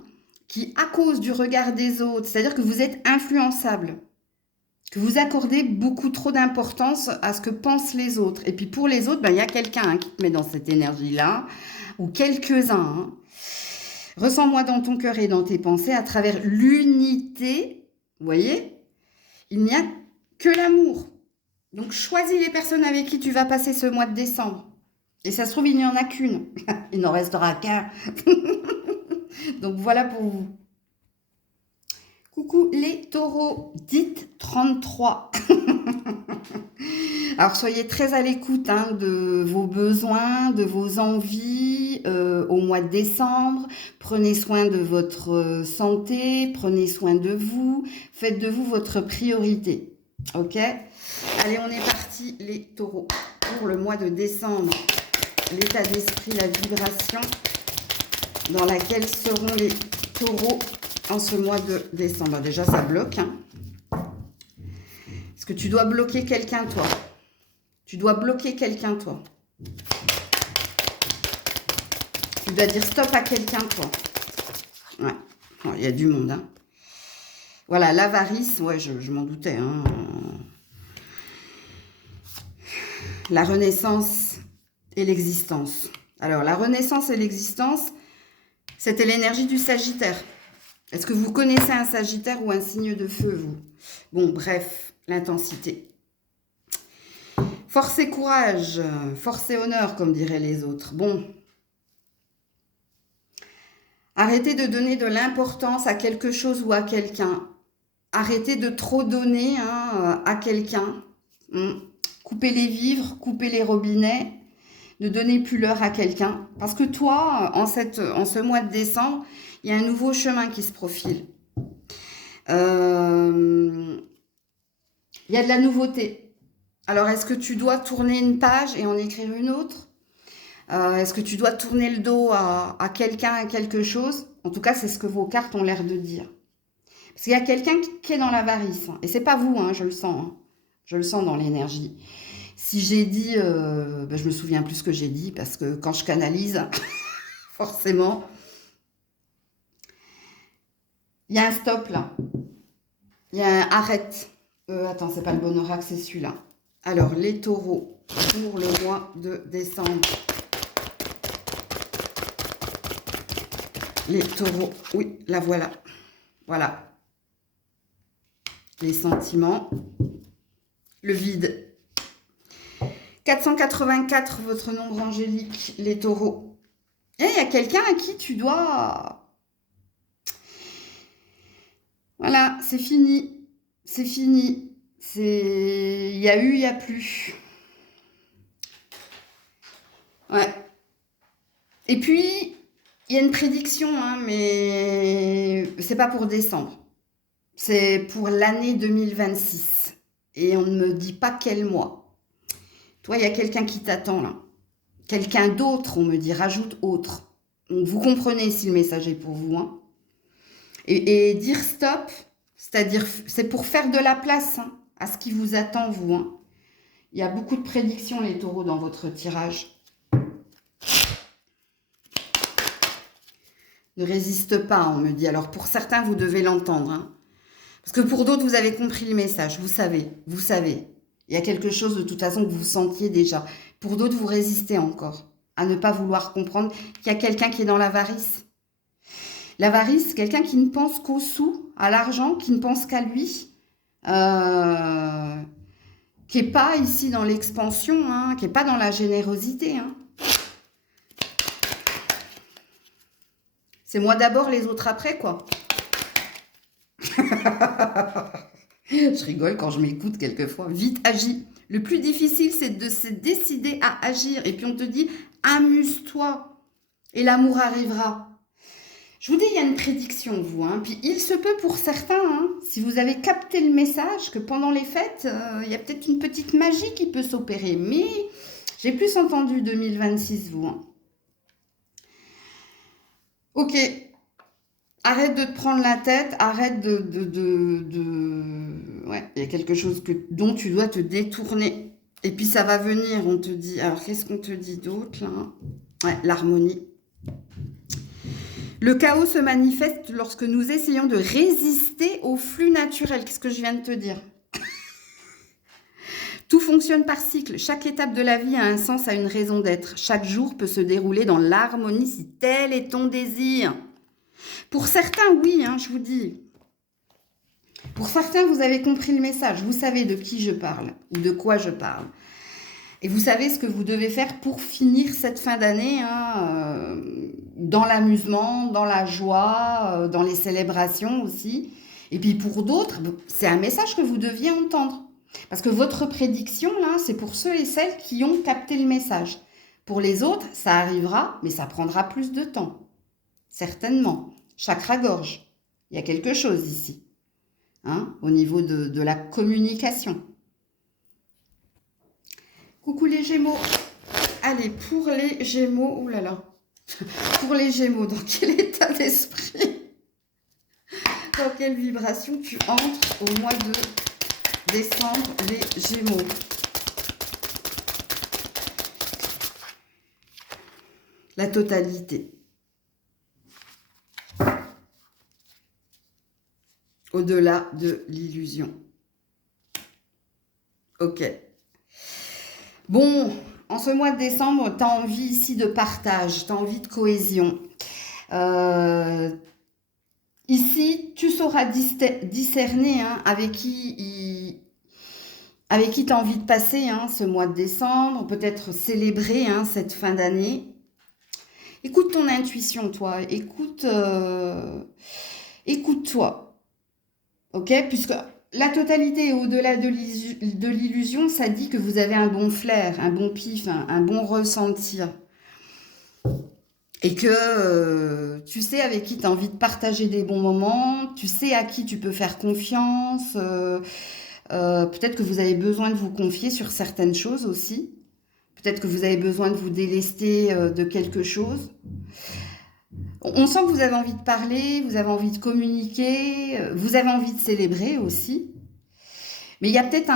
qui, à cause du regard des autres, c'est-à-dire que vous êtes influençable, que vous accordez beaucoup trop d'importance à ce que pensent les autres. Et puis pour les autres, il y a quelqu'un hein, qui te met dans cette énergie-là, ou quelques-uns. Hein. Ressens-moi dans ton cœur et dans tes pensées à travers l'unité. Vous voyez? Il n'y a que l'amour. Donc choisis les personnes avec qui tu vas passer ce mois de décembre. Et ça se trouve, il n'y en a qu'une. Il n'en restera qu'un. Donc voilà pour vous. Coucou les taureaux, dites 33. Alors soyez très à l'écoute hein, de vos besoins, de vos envies au mois de décembre. Prenez soin de votre santé, prenez soin de vous. Faites de vous votre priorité. Ok? Allez, on est parti les taureaux pour le mois de décembre. L'état d'esprit, la vibration dans laquelle seront les taureaux en ce mois de décembre. Déjà, ça bloque. Hein. Est-ce que tu dois bloquer quelqu'un, toi? Tu dois bloquer quelqu'un, toi. Tu dois dire stop à quelqu'un, toi. Ouais, il y a du monde. Hein. Voilà, l'avarice, ouais, je m'en doutais. Hein. La renaissance et l'existence. Alors, la renaissance et l'existence, c'était l'énergie du Sagittaire. Est-ce que vous connaissez un Sagittaire ou un signe de feu, vous? Bon, bref, l'intensité. Force et courage, force et honneur, comme diraient les autres. Bon. Arrêtez de donner de l'importance à quelque chose ou à quelqu'un. Arrêtez de trop donner hein, à quelqu'un. Coupez les vivres, coupez les robinets. Ne donnez plus l'heure à quelqu'un. Parce que toi, en ce mois de décembre, il y a un nouveau chemin qui se profile. Il y a de la nouveauté. Alors, est-ce que tu dois tourner une page et en écrire une autre? Est-ce que tu dois tourner le dos à quelqu'un, à quelque chose? En tout cas, c'est ce que vos cartes ont l'air de dire. Parce qu'il y a quelqu'un qui est dans l'avarice. Et c'est pas vous, hein, je le sens. Hein. Je le sens dans l'énergie. Si j'ai dit, ben, je me souviens plus ce que j'ai dit, parce que quand je canalise, forcément, il y a un stop là. Il y a un arrête. Attends, c'est pas le bon oracle, c'est celui-là. Alors, les taureaux pour le mois de décembre. Les taureaux, oui, la voilà. Voilà. Les sentiments. Le vide. 484, votre nombre angélique, les taureaux. Et il y a quelqu'un à qui tu dois... Voilà, c'est fini. C'est fini. Il y a eu, il n'y a plus. Ouais. Et puis, il y a une prédiction, hein, mais c'est pas pour décembre. C'est pour l'année 2026. Et on ne me dit pas quel mois. Toi, il y a quelqu'un qui t'attend là. Quelqu'un d'autre, on me dit, rajoute autre. Donc, vous comprenez si le message est pour vous. Hein. Et dire stop, c'est-à-dire, c'est pour faire de la place hein, à ce qui vous attend, vous. Hein. Il y a beaucoup de prédictions, les taureaux, dans votre tirage. Ne résiste pas, on me dit. Alors, pour certains, vous devez l'entendre. Hein. Parce que pour d'autres, vous avez compris le message. Vous savez, vous savez. Il y a quelque chose, de toute façon, que vous sentiez déjà. Pour d'autres, vous résistez encore à ne pas vouloir comprendre qu'il y a quelqu'un qui est dans l'avarice. L'avarice, quelqu'un qui ne pense qu'aux sous, à l'argent, qui ne pense qu'à lui, qui n'est pas ici dans l'expansion, hein, qui n'est pas dans la générosité. Hein. C'est moi d'abord, les autres après, quoi. Je rigole quand je m'écoute quelquefois. Vite, agis. Le plus difficile, c'est de se décider à agir. Et puis on te dit, amuse-toi. Et l'amour arrivera. Je vous dis, il y a une prédiction, vous. Hein. Puis il se peut pour certains, hein, si vous avez capté le message, que pendant les fêtes, il y a peut-être une petite magie qui peut s'opérer. Mais j'ai plus entendu 2026, vous. Hein. Ok. Arrête de te prendre la tête, arrête Ouais, il y a quelque chose dont tu dois te détourner. Et puis ça va venir, on te dit... Alors, qu'est-ce qu'on te dit d'autre, là? Ouais, l'harmonie. Le chaos se manifeste lorsque nous essayons de résister au flux naturel. Qu'est-ce que je viens de te dire? Tout fonctionne par cycle. Chaque étape de la vie a un sens, a une raison d'être. Chaque jour peut se dérouler dans l'harmonie si tel est ton désir. Pour certains, oui, hein, je vous dis. Pour certains, vous avez compris le message. Vous savez de qui je parle ou de quoi je parle. Et vous savez ce que vous devez faire pour finir cette fin d'année hein, dans l'amusement, dans la joie, dans les célébrations aussi. Et puis pour d'autres, c'est un message que vous deviez entendre. Parce que votre prédiction, là, c'est pour ceux et celles qui ont capté le message. Pour les autres, ça arrivera, mais ça prendra plus de temps. Certainement. Chakra-gorge. Il y a quelque chose ici. Hein, au niveau de la communication. Coucou les Gémeaux. Allez, pour les Gémeaux, oulala. Pour les Gémeaux, dans quel état d'esprit, dans quelle vibration tu entres au mois de décembre, les Gémeaux? La totalité. Au-delà de l'illusion. Ok. Bon, en ce mois de décembre, tu as envie ici de partage, tu as envie de cohésion. Ici, tu sauras discerner hein, avec qui tu as envie de passer hein, ce mois de décembre, peut-être célébrer hein, cette fin d'année. Écoute ton intuition, toi. Écoute-toi. Ok, puisque la totalité est au-delà de l'illusion, ça dit que vous avez un bon flair, un bon pif, un bon ressenti. Et que tu sais avec qui tu as envie de partager des bons moments, tu sais à qui tu peux faire confiance. Peut-être que vous avez besoin de vous confier sur certaines choses aussi. Peut-être que vous avez besoin de vous délester de quelque chose. On sent que vous avez envie de parler, vous avez envie de communiquer, vous avez envie de célébrer aussi. Mais il y a peut-être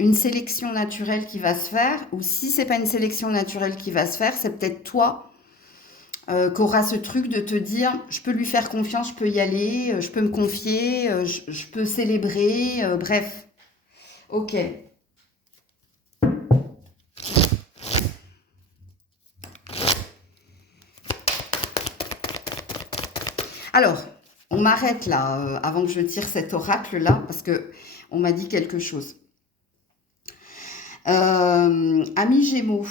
une sélection naturelle qui va se faire, ou si c'est pas une sélection naturelle qui va se faire, c'est peut-être toi qui auras ce truc de te dire, je peux lui faire confiance, je peux y aller, je peux me confier, je peux célébrer, bref. Ok. Alors, on m'arrête là, avant que je tire cet oracle-là, parce que on m'a dit quelque chose. Amis Gémeaux,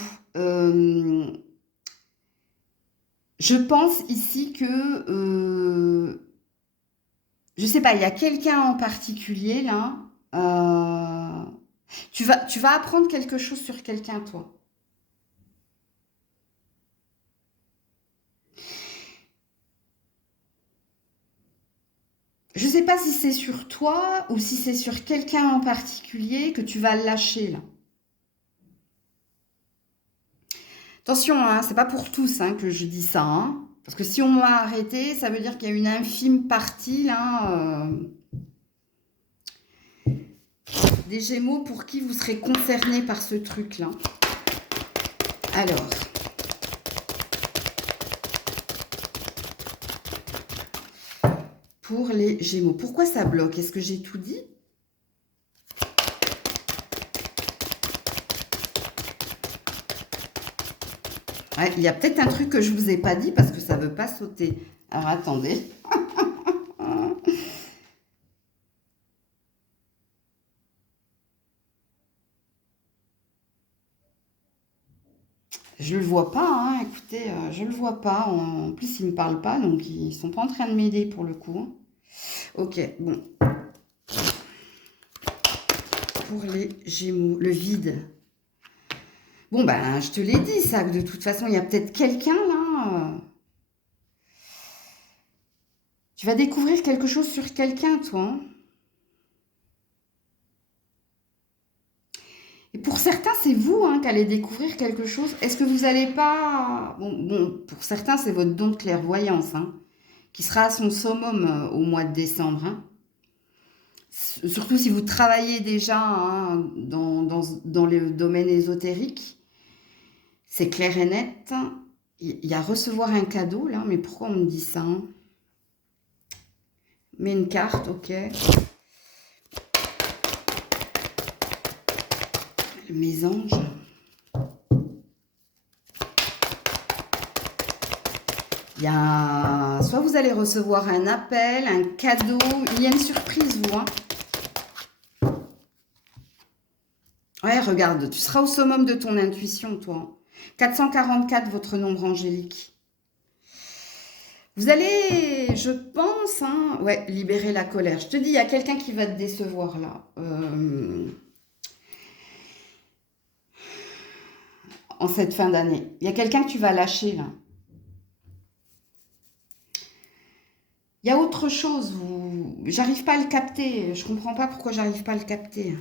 je pense ici que, je sais pas, il y a quelqu'un en particulier là. Tu vas apprendre quelque chose sur quelqu'un, toi. Je sais pas si c'est sur toi ou si c'est sur quelqu'un en particulier que tu vas lâcher là. Attention, hein, c'est pas pour tous hein, que je dis ça, hein. Parce que si on m'a arrêté, ça veut dire qu'il y a une infime partie là, des Gémeaux pour qui vous serez concerné par ce truc-là. Alors, pour les Gémeaux, pourquoi ça bloque? Est-ce que j'ai tout dit? Ouais, il y a peut-être un truc que je vous ai pas dit parce que ça veut pas sauter. Alors attendez. Je le vois pas, hein, écoutez, je le vois pas. En plus, ils me parlent pas, donc ils sont pas en train de m'aider pour le coup. Ok, bon. Pour les Gémeaux, le vide. Bon, ben, je te l'ai dit, ça, que de toute façon, il y a peut-être quelqu'un là. Tu vas découvrir quelque chose sur quelqu'un, toi, hein. Et pour certains, c'est vous hein, qui allez découvrir quelque chose. Est-ce que vous n'allez pas... Bon, pour certains, c'est votre don de clairvoyance, hein, qui sera à son summum au mois de décembre, hein. Surtout si vous travaillez déjà hein, dans le domaine ésotérique. C'est clair et net. Il y a recevoir un cadeau, là. Mais pourquoi on me dit ça hein? Mais une carte, ok. Mes anges. Il y a... Soit vous allez recevoir un appel, un cadeau. Il y a une surprise, vous. Hein. Ouais, regarde, tu seras au summum de ton intuition, toi. 444, votre nombre angélique. Vous allez, je pense, hein, ouais, libérer la colère. Je te dis, il y a quelqu'un qui va te décevoir, là. En cette fin d'année. Il y a quelqu'un que tu vas lâcher, là. Il y a autre chose, j'arrive pas à le capter. Je comprends pas pourquoi j'arrive pas à le capter.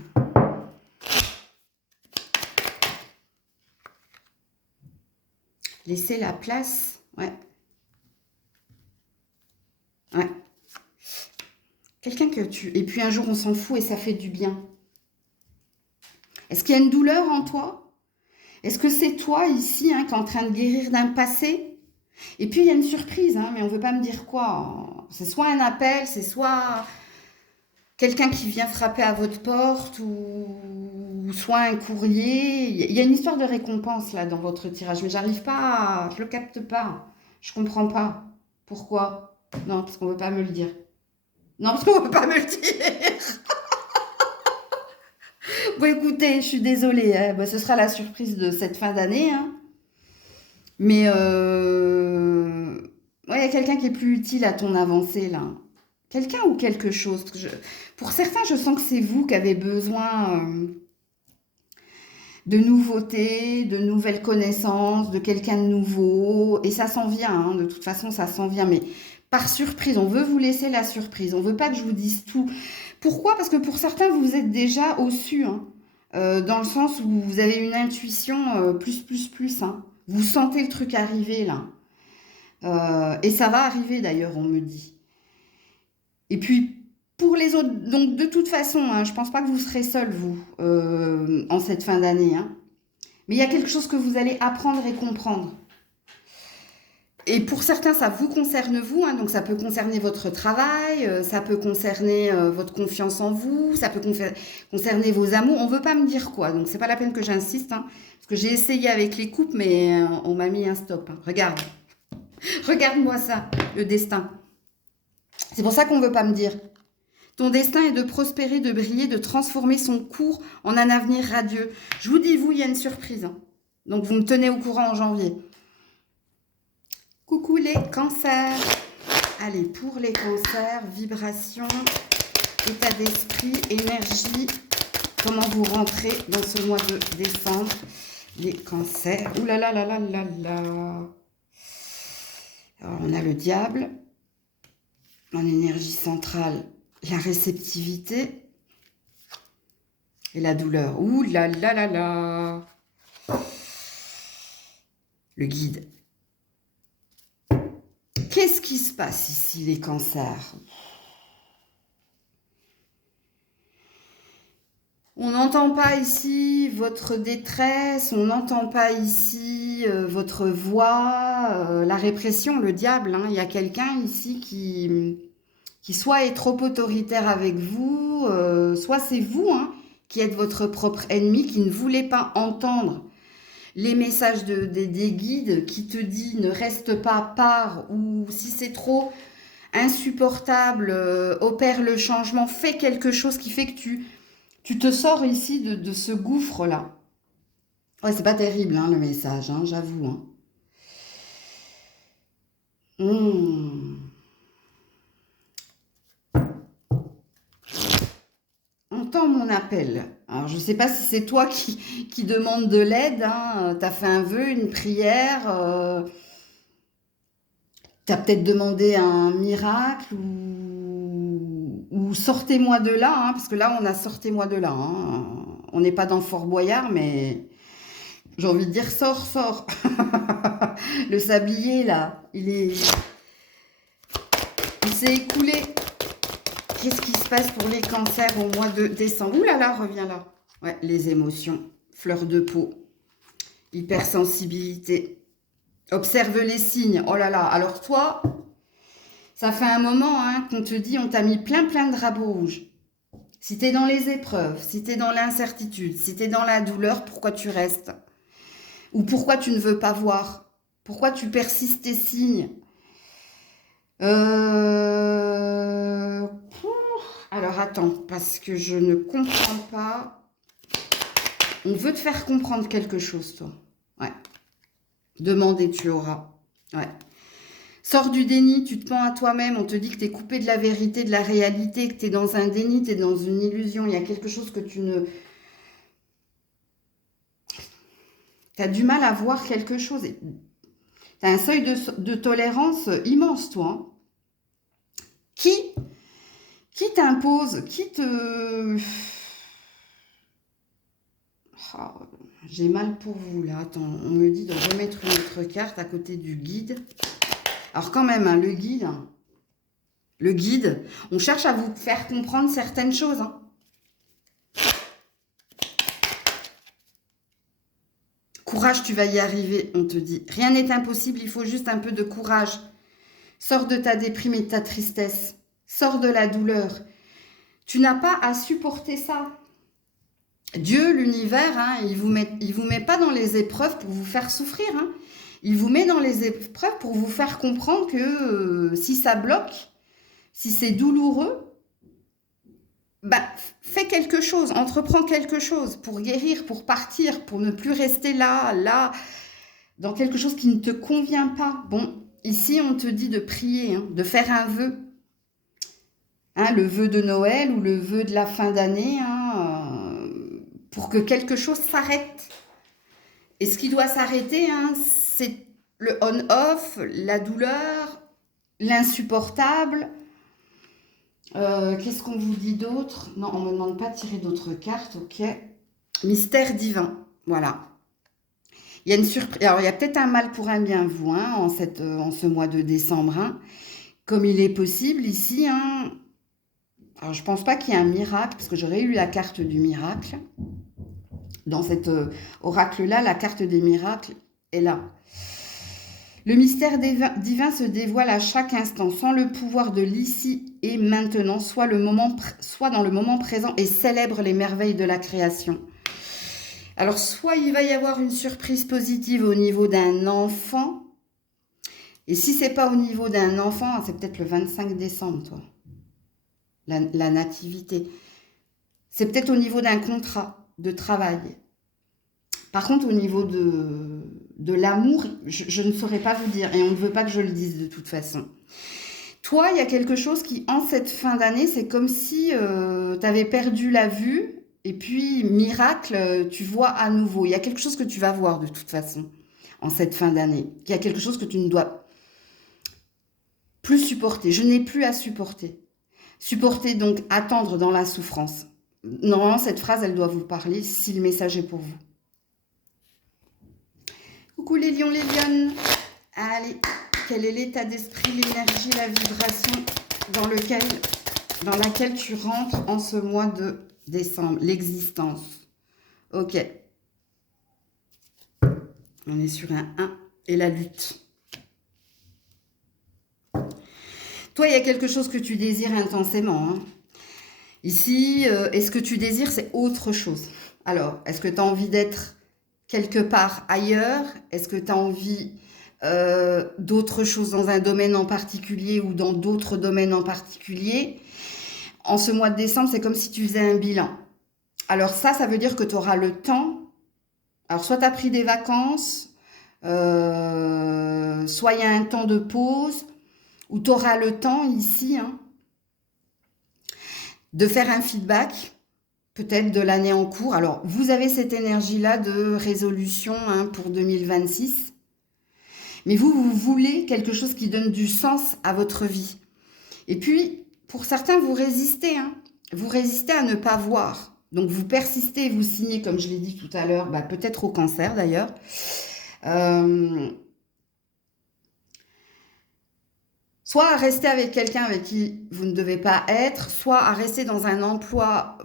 Laisser la place, ouais. Ouais. Quelqu'un que tu... Et puis un jour, on s'en fout et ça fait du bien. Est-ce qu'il y a une douleur en toi? Est-ce que c'est toi, ici, hein, qui est en train de guérir d'un passé? Et puis, il y a une surprise, hein, mais on ne veut pas me dire quoi. C'est soit un appel, c'est soit quelqu'un qui vient frapper à votre porte ou soit un courrier. Il y a une histoire de récompense, là, dans votre tirage, mais j'arrive pas à... Je le capte pas. Je comprends pas. Pourquoi? Non, parce qu'on ne veut pas me le dire. Non, parce qu'on ne veut pas me le dire. Bon, écoutez, je suis désolée, hein. Bah, ce sera la surprise de cette fin d'année, hein. Mais ouais, il y a quelqu'un qui est plus utile à ton avancée, là. Quelqu'un ou quelque chose. Pour certains, je sens que c'est vous qui avez besoin de nouveautés, de nouvelles connaissances, de quelqu'un de nouveau. Et ça s'en vient, hein. De toute façon, ça s'en vient. Mais par surprise, on veut vous laisser la surprise. On veut pas que je vous dise tout. Pourquoi? Parce que pour certains, vous êtes déjà au-dessus, hein. Dans le sens où vous avez une intuition plus, hein. Vous sentez le truc arriver, là. Et ça va arriver, d'ailleurs, on me dit. Et puis, Pour les autres, donc de toute façon, hein, je pense pas que vous serez seul, vous, en cette fin d'année, hein. Mais il y a quelque chose que vous allez apprendre et comprendre. Et pour certains, ça vous concerne vous, hein, donc ça peut concerner votre travail, ça peut concerner votre confiance en vous, ça peut concerner vos amours. On veut pas me dire quoi, donc c'est pas la peine que j'insiste, hein, parce que j'ai essayé avec les couples, mais on m'a mis un stop, hein. Regarde, regarde-moi ça, le destin. C'est pour ça qu'on veut pas me dire. Ton destin est de prospérer, de briller, de transformer son cours en un avenir radieux. Je vous dis, vous, il y a une surprise, hein. Donc vous me tenez au courant en janvier. Coucou les cancers. Allez, pour les cancers, vibration, état d'esprit, énergie, comment vous rentrez dans ce mois de décembre, les cancers. Ouh là là là là là là. Alors, on a le diable, en énergie centrale, la réceptivité et la douleur. Ouh là là là là. Le guide. Qu'est-ce qui se passe ici, les cancers? On n'entend pas ici votre détresse, on n'entend pas ici votre voix, la répression, le diable, hein. Il y a quelqu'un ici qui soit est trop autoritaire avec vous, soit c'est vous, hein, qui êtes votre propre ennemi, qui ne voulez pas entendre les messages des guides qui te dit ne reste pas, pars, ou si c'est trop insupportable, opère le changement, fais quelque chose qui fait que tu te sors ici de ce gouffre-là. Ouais, c'est pas terrible, hein, le message, hein, j'avoue, hein. Entends mon appel. Alors, je ne sais pas si c'est toi qui demande de l'aide, hein. Tu as fait un vœu, une prière. Tu as peut-être demandé un miracle ou sortez-moi de là, hein, parce que là, on a sortez-moi de là, hein. On n'est pas dans Fort Boyard, mais j'ai envie de dire sors, sors. Le sablier, là, il s'est écoulé. Qu'est-ce qui se passe pour les cancers au mois de décembre? Ouh là là, reviens là. Ouais, les émotions, fleur de peau, hypersensibilité. Observe les signes. Oh là là. Alors toi, ça fait un moment, hein, qu'on te dit, on t'a mis plein de drapeaux rouges. Si tu es dans les épreuves, si tu es dans l'incertitude, si tu es dans la douleur, pourquoi tu restes? Ou pourquoi tu ne veux pas voir? Pourquoi tu persistes tes signes? Alors attends, parce que je ne comprends pas. On veut te faire comprendre quelque chose, toi. Ouais. Demande et tu auras. Ouais. Sors du déni, tu te pends à toi-même, on te dit que tu es coupé de la vérité, de la réalité, que tu es dans un déni, tu es dans une illusion. Il y a quelque chose que tu ne... Tu as du mal à voir quelque chose. Tu as un seuil de tolérance immense, toi, hein. Qui t'impose, qui te... Oh, j'ai mal pour vous, là. Attends, on me dit de remettre une autre carte à côté du guide. Alors quand même, hein, le guide, on cherche à vous faire comprendre certaines choses, hein. Courage, tu vas y arriver, on te dit. Rien n'est impossible, il faut juste un peu de courage. Sors de ta déprime et de ta tristesse. Sors de la douleur. Tu n'as pas à supporter ça. Dieu, l'univers, hein, il vous met pas dans les épreuves pour vous faire souffrir, hein. Il vous met dans les épreuves pour vous faire comprendre que si ça bloque, si c'est douloureux, bah, fais quelque chose, entreprends quelque chose pour guérir, pour partir, pour ne plus rester là, dans quelque chose qui ne te convient pas. Bon, ici, on te dit de prier, hein, de faire un vœu. Hein, le vœu de Noël ou le vœu de la fin d'année, hein, pour que quelque chose s'arrête. Et ce qui doit s'arrêter, hein, c'est le on-off, la douleur, l'insupportable. Qu'est-ce qu'on vous dit d'autre? Non, on ne me demande pas de tirer d'autres cartes, ok. Mystère divin, voilà. Il y a une surprise. Alors, il y a peut-être un mal pour un bien, vous, hein, en ce mois de décembre, hein. Comme il est possible ici, hein, Alors, je pense pas qu'il y ait un miracle, parce que j'aurais eu la carte du miracle. Dans cet oracle-là, la carte des miracles est là. Le mystère divin se dévoile à chaque instant, sans le pouvoir de l'ici et maintenant, soit dans le moment présent, et célèbre les merveilles de la création. Alors, soit il va y avoir une surprise positive au niveau d'un enfant, et si c'est pas au niveau d'un enfant, c'est peut-être le 25 décembre, toi, la nativité. C'est peut-être au niveau d'un contrat de travail. Par contre, au niveau de l'amour, je ne saurais pas vous dire, et on ne veut pas que je le dise de toute façon. Toi, il y a quelque chose qui, en cette fin d'année, c'est comme si tu avais perdu la vue, et puis, miracle, tu vois à nouveau. Il y a quelque chose que tu vas voir de toute façon, en cette fin d'année. Il y a quelque chose que tu ne dois plus supporter. Je n'ai plus à supporter. Supporter, donc, attendre dans la souffrance. Normalement, cette phrase, elle doit vous parler si le message est pour vous. Coucou les lions, les lionnes. Allez, quel est l'état d'esprit, l'énergie, la vibration dans laquelle tu rentres en ce mois de décembre, l'existence. Ok. On est sur un 1 et la lutte. Toi, il y a quelque chose que tu désires intensément. Ici, et ce que tu désires, c'est autre chose. Alors, est-ce que tu as envie d'être quelque part ailleurs? Est-ce que tu as envie d'autre chose dans un domaine en particulier ou dans d'autres domaines en particulier? En ce mois de décembre, c'est comme si tu faisais un bilan. Alors ça veut dire que tu auras le temps. Alors soit tu as pris des vacances, soit il y a un temps de pause, où tu auras le temps ici de faire un feedback, peut-être de l'année en cours. Alors, vous avez cette énergie-là de résolution pour 2026. Mais vous voulez quelque chose qui donne du sens à votre vie. Et puis, pour certains, vous résistez. Vous résistez à ne pas voir. Donc, vous persistez, vous signez, comme je l'ai dit tout à l'heure, peut-être au cancer d'ailleurs. Soit à rester avec quelqu'un avec qui vous ne devez pas être, soit à rester dans un emploi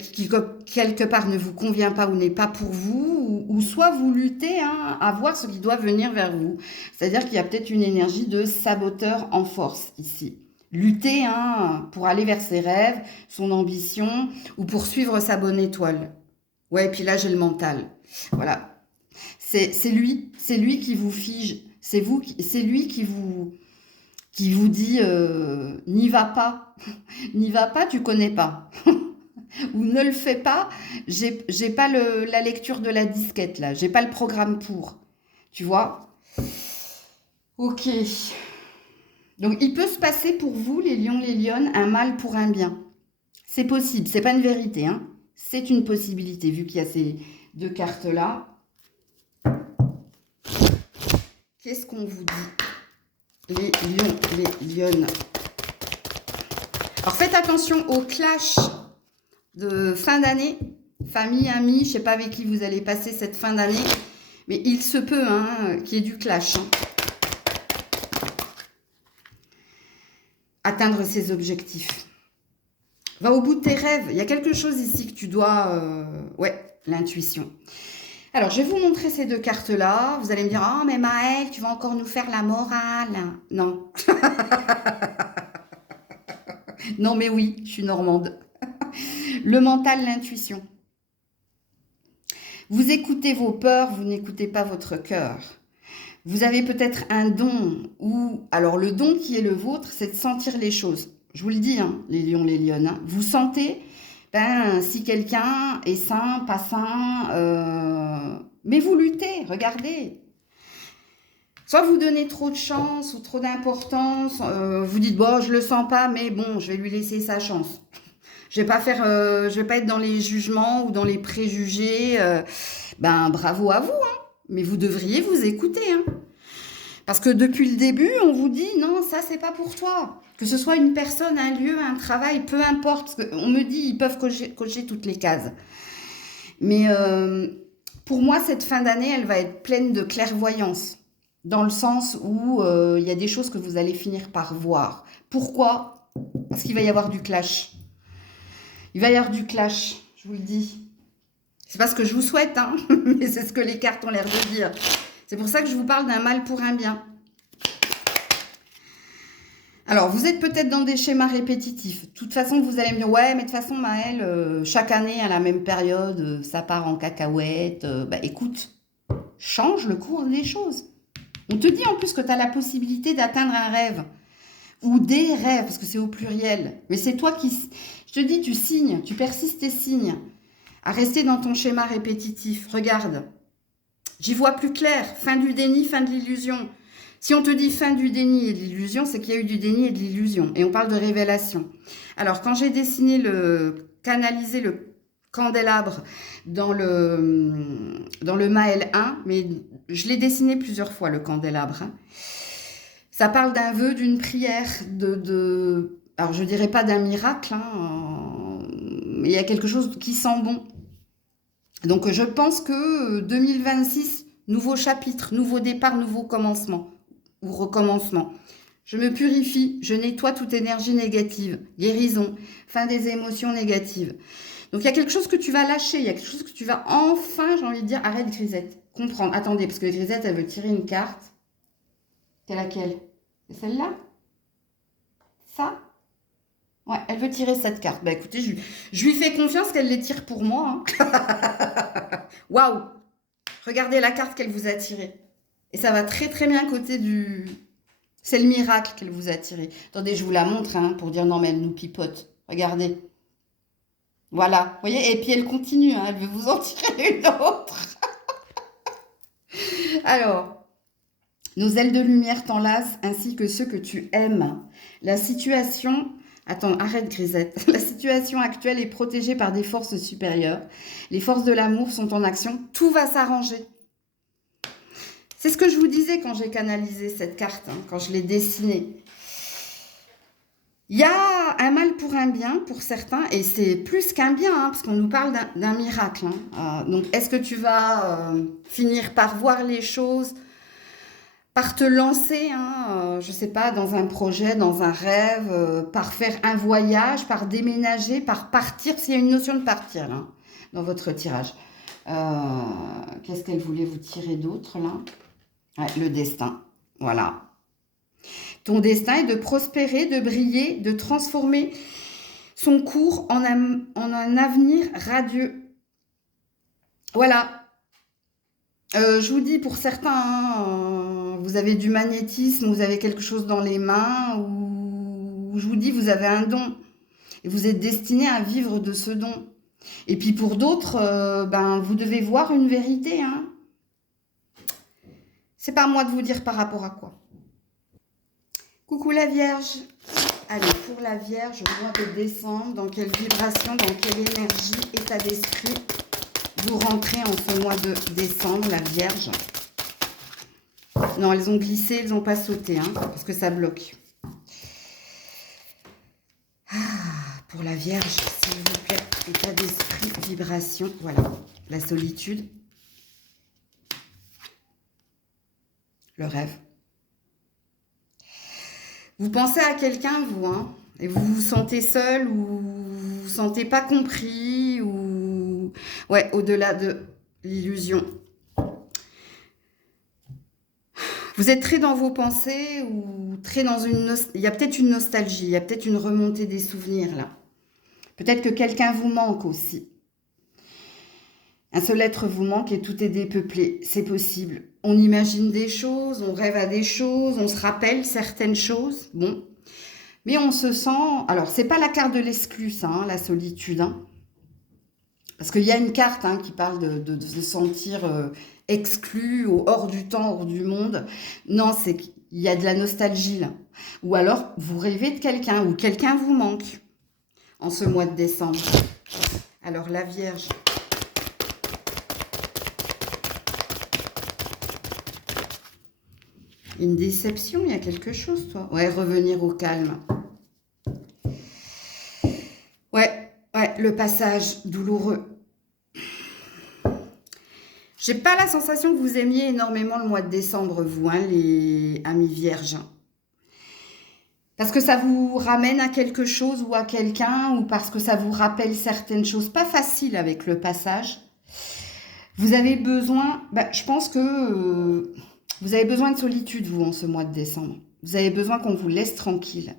qui quelque part ne vous convient pas ou n'est pas pour vous, ou soit vous luttez à voir ce qui doit venir vers vous. C'est-à-dire qu'il y a peut-être une énergie de saboteur en force ici. Lutter pour aller vers ses rêves, son ambition, ou pour suivre sa bonne étoile. Ouais, et puis là j'ai le mental. Voilà. C'est lui qui vous fige. C'est lui qui vous dit n'y va pas, n'y va pas, tu connais pas. Ou ne le fais pas, j'ai pas la lecture de la disquette là, j'ai pas le programme pour. Tu vois? Ok. Donc il peut se passer pour vous, les lions, les lionnes, un mal pour un bien. C'est possible, c'est pas une vérité, c'est une possibilité, vu qu'il y a ces deux cartes là. Qu'est-ce qu'on vous dit? Les lions, les lionnes. Alors faites attention au clash de fin d'année, famille, amis, je ne sais pas avec qui vous allez passer cette fin d'année, mais il se peut qu'il y ait du clash. Atteindre ses objectifs. Va au bout de tes rêves. Il y a quelque chose ici que tu dois... ouais, l'intuition. Alors, je vais vous montrer ces deux cartes-là. Vous allez me dire, « Oh, mais Maëlle, tu vas encore nous faire la morale. » Non. Non, mais oui, je suis normande. Le mental, l'intuition. Vous écoutez vos peurs, vous n'écoutez pas votre cœur. Vous avez peut-être un don, alors le don qui est le vôtre, c'est de sentir les choses. Je vous le dis, les lions, les lionnes. Vous sentez, si quelqu'un est sain, pas sain, mais vous luttez, regardez. Soit vous donnez trop de chance ou trop d'importance, vous dites, bon, je le sens pas, mais bon, je vais lui laisser sa chance. Je vais pas être dans les jugements ou dans les préjugés. Bravo à vous, mais vous devriez vous écouter. Parce que depuis le début, on vous dit, non, ça, c'est pas pour toi. Que ce soit une personne, un lieu, un travail, peu importe. On me dit, ils peuvent cocher toutes les cases. Mais pour moi, cette fin d'année, elle va être pleine de clairvoyance. Dans le sens où il y a des choses que vous allez finir par voir. Pourquoi ? Parce qu'il va y avoir du clash. Il va y avoir du clash, je vous le dis. C'est pas ce que je vous souhaite, hein, mais c'est ce que les cartes ont l'air de dire. C'est pour ça que je vous parle d'un mal pour un bien. Alors, vous êtes peut-être dans des schémas répétitifs. De toute façon, vous allez me dire, ouais, mais de toute façon, Maëlle, chaque année, à la même période, ça part en cacahuète. Bah, écoute, change le cours des choses. On te dit en plus que tu as la possibilité d'atteindre un rêve. Ou des rêves, parce que c'est au pluriel. Mais c'est toi qui... Je te dis, tu signes, tu persistes et signes. À rester dans ton schéma répétitif. Regarde, j'y vois plus clair. Fin du déni, fin de l'illusion. Si on te dit fin du déni et de l'illusion, c'est qu'il y a eu du déni et de l'illusion. Et on parle de révélation. Alors, quand j'ai dessiné canalisé le candélabre dans le Maël 1, mais je l'ai dessiné plusieurs fois, le candélabre. Hein. Ça parle d'un vœu, d'une prière, alors je dirais pas d'un miracle, hein, mais il y a quelque chose qui sent bon. Donc je pense que 2026, nouveau chapitre, nouveau départ, nouveau commencement ou recommencement. Je me purifie, je nettoie toute énergie négative, guérison, fin des émotions négatives. Donc il y a quelque chose que tu vas lâcher, il y a quelque chose que tu vas enfin, j'ai envie de dire, arrête Grisette, comprendre. Attendez, parce que Grisette, elle veut tirer une carte. C'est laquelle? C'est celle-là? Ça? Ouais, elle veut tirer cette carte. Bah écoutez, je lui fais confiance qu'elle les tire pour moi. Hein. Waouh! Regardez la carte qu'elle vous a tirée. Et ça va très très bien à côté du... C'est le miracle qu'elle vous a tiré. Attendez, je vous la montre hein, pour dire non mais elle nous pipote. Regardez. Voilà. Vous voyez? Et puis elle continue. Hein, elle veut vous en tirer une autre. Alors... Nos ailes de lumière t'enlacent ainsi que ceux que tu aimes. La situation... Attends, arrête Grisette. La situation actuelle est protégée par des forces supérieures. Les forces de l'amour sont en action. Tout va s'arranger. C'est ce que je vous disais quand j'ai canalisé cette carte, hein, quand je l'ai dessinée. Il y a un mal pour un bien pour certains, et c'est plus qu'un bien, hein, parce qu'on nous parle d'un miracle. Hein. Donc, est-ce que tu vas finir par voir les choses par te lancer, hein, je ne sais pas, dans un projet, dans un rêve, par faire un voyage, par déménager, par partir, parce qu'il y a une notion de partir là, dans votre tirage. Qu'est-ce qu'elle voulait vous tirer d'autre là? Ouais, le destin, voilà. Ton destin est de prospérer, de briller, de transformer son cours en un avenir radieux. Voilà. Je vous dis, pour certains, hein, vous avez du magnétisme, vous avez quelque chose dans les mains, ou je vous dis, vous avez un don. Et vous êtes destiné à vivre de ce don. Et puis pour d'autres, ben, vous devez voir une vérité. Hein. C'est pas à moi de vous dire par rapport à quoi. Coucou la Vierge. Allez, pour la Vierge, mois de décembre, dans quelle vibration, dans quelle énergie, état d'esprit vous rentrez en ce mois de décembre, la Vierge? Non, elles ont glissé, elles n'ont pas sauté, hein, parce que ça bloque. Ah, pour la Vierge, s'il vous plaît, état d'esprit, vibration, voilà, la solitude, le rêve. Vous pensez à quelqu'un, vous, hein, et vous vous sentez seul, ou vous vous sentez pas compris, ou... Ouais, au-delà de l'illusion. Vous êtes très dans vos pensées, ou très dans une... Il y a peut-être une nostalgie, il y a peut-être une remontée des souvenirs, là. Peut-être que quelqu'un vous manque aussi. Un seul être vous manque et tout est dépeuplé. C'est possible. On imagine des choses, on rêve à des choses, on se rappelle certaines choses. Bon. Mais on se sent... Alors, c'est pas la carte de l'exclus, ça, hein, la solitude. Hein. Parce qu'il y a une carte hein, qui parle de se sentir exclu, hors du temps, hors du monde. Non, c'est qu'il y a de la nostalgie, là. Ou alors, vous rêvez de quelqu'un, ou quelqu'un vous manque en ce mois de décembre. Alors, la Vierge... Une déception, il y a quelque chose, toi. Ouais, revenir au calme. Ouais, le passage douloureux. J'ai pas la sensation que vous aimiez énormément le mois de décembre, vous, hein, les amis vierges. Parce que ça vous ramène à quelque chose ou à quelqu'un, ou parce que ça vous rappelle certaines choses pas faciles avec le passage. Vous avez besoin, je pense que vous avez besoin de solitude, vous, en ce mois de décembre. Vous avez besoin qu'on vous laisse tranquille.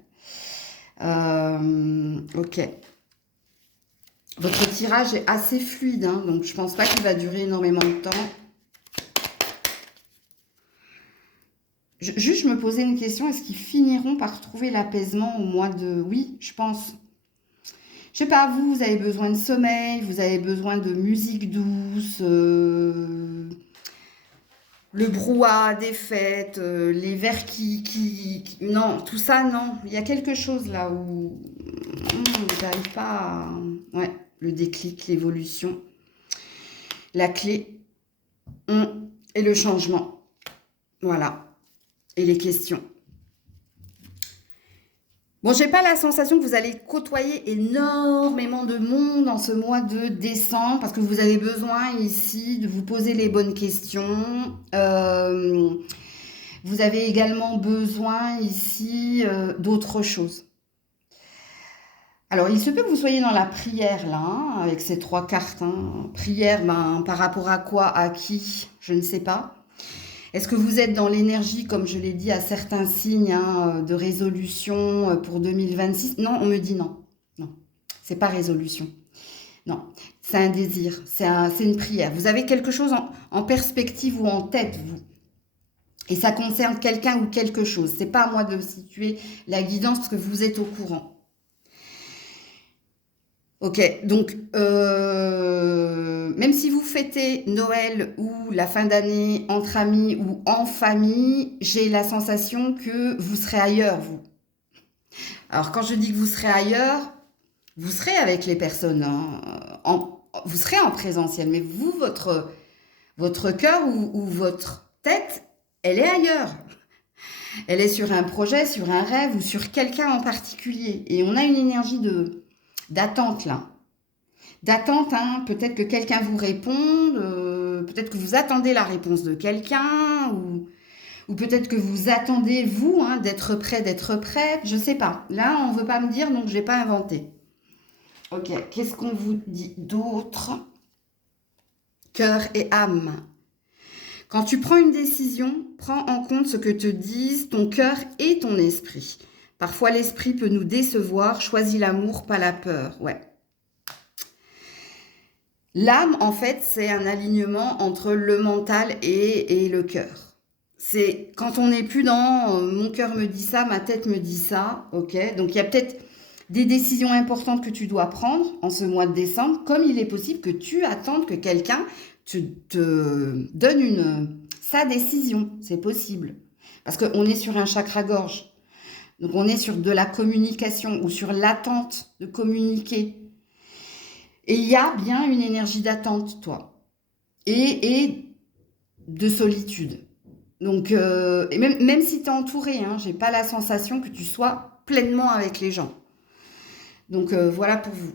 Ok. Votre tirage est assez fluide, hein, donc je pense pas qu'il va durer énormément de temps. Juste, je me posais une question, est-ce qu'ils finiront par trouver l'apaisement au mois de... Oui, je pense. Je sais pas, vous avez besoin de sommeil, vous avez besoin de musique douce, le brouhaha des fêtes, les vers Non, tout ça, non. Il y a quelque chose là où j'arrive pas à... Ouais, le déclic, l'évolution, la clé et le changement. Voilà. Et les questions. Bon, j'ai pas la sensation que vous allez côtoyer énormément de monde en ce mois de décembre parce que vous avez besoin ici de vous poser les bonnes questions. Vous avez également besoin ici d'autre chose. Alors, il se peut que vous soyez dans la prière là, hein, avec ces 3 cartes. Hein. Prière, par rapport à quoi, à qui, je ne sais pas. Est-ce que vous êtes dans l'énergie, comme je l'ai dit, à certains signes hein, de résolution pour 2026? Non, on me dit non. Non, c'est pas résolution. Non, c'est un désir, c'est une prière. Vous avez quelque chose en perspective ou en tête, vous. Et ça concerne quelqu'un ou quelque chose. C'est pas à moi de situer la guidance parce que vous êtes au courant. Ok, donc même si vous fêtez Noël ou la fin d'année entre amis ou en famille, j'ai la sensation que vous serez ailleurs, vous. Alors quand je dis que vous serez ailleurs, vous serez avec les personnes, hein, vous serez en présentiel, mais vous, votre cœur ou votre tête, elle est ailleurs. Elle est sur un projet, sur un rêve ou sur quelqu'un en particulier. Et on a une énergie d'attente là. D'attente, hein, peut-être que quelqu'un vous réponde, peut-être que vous attendez la réponse de quelqu'un, ou peut-être que vous attendez, vous, hein, d'être prête, je sais pas. Là, on ne veut pas me dire, donc je n'ai pas inventé. Ok, qu'est-ce qu'on vous dit d'autre? Cœur et âme. Quand tu prends une décision, prends en compte ce que te disent ton cœur et ton esprit. Parfois, l'esprit peut nous décevoir. Choisis l'amour, pas la peur. Ouais. L'âme, en fait, c'est un alignement entre le mental et le cœur. C'est quand on n'est plus dans mon cœur me dit ça, ma tête me dit ça, ok? Donc, il y a peut-être des décisions importantes que tu dois prendre en ce mois de décembre, comme il est possible que tu attendes que quelqu'un te donne sa décision. C'est possible. Parce qu'on est sur un chakra-gorge. Donc, on est sur de la communication ou sur l'attente de communiquer. Et il y a bien une énergie d'attente, toi. Et de solitude. Donc, et même si tu es entouré, hein, j'ai pas la sensation que tu sois pleinement avec les gens. Donc, voilà pour vous.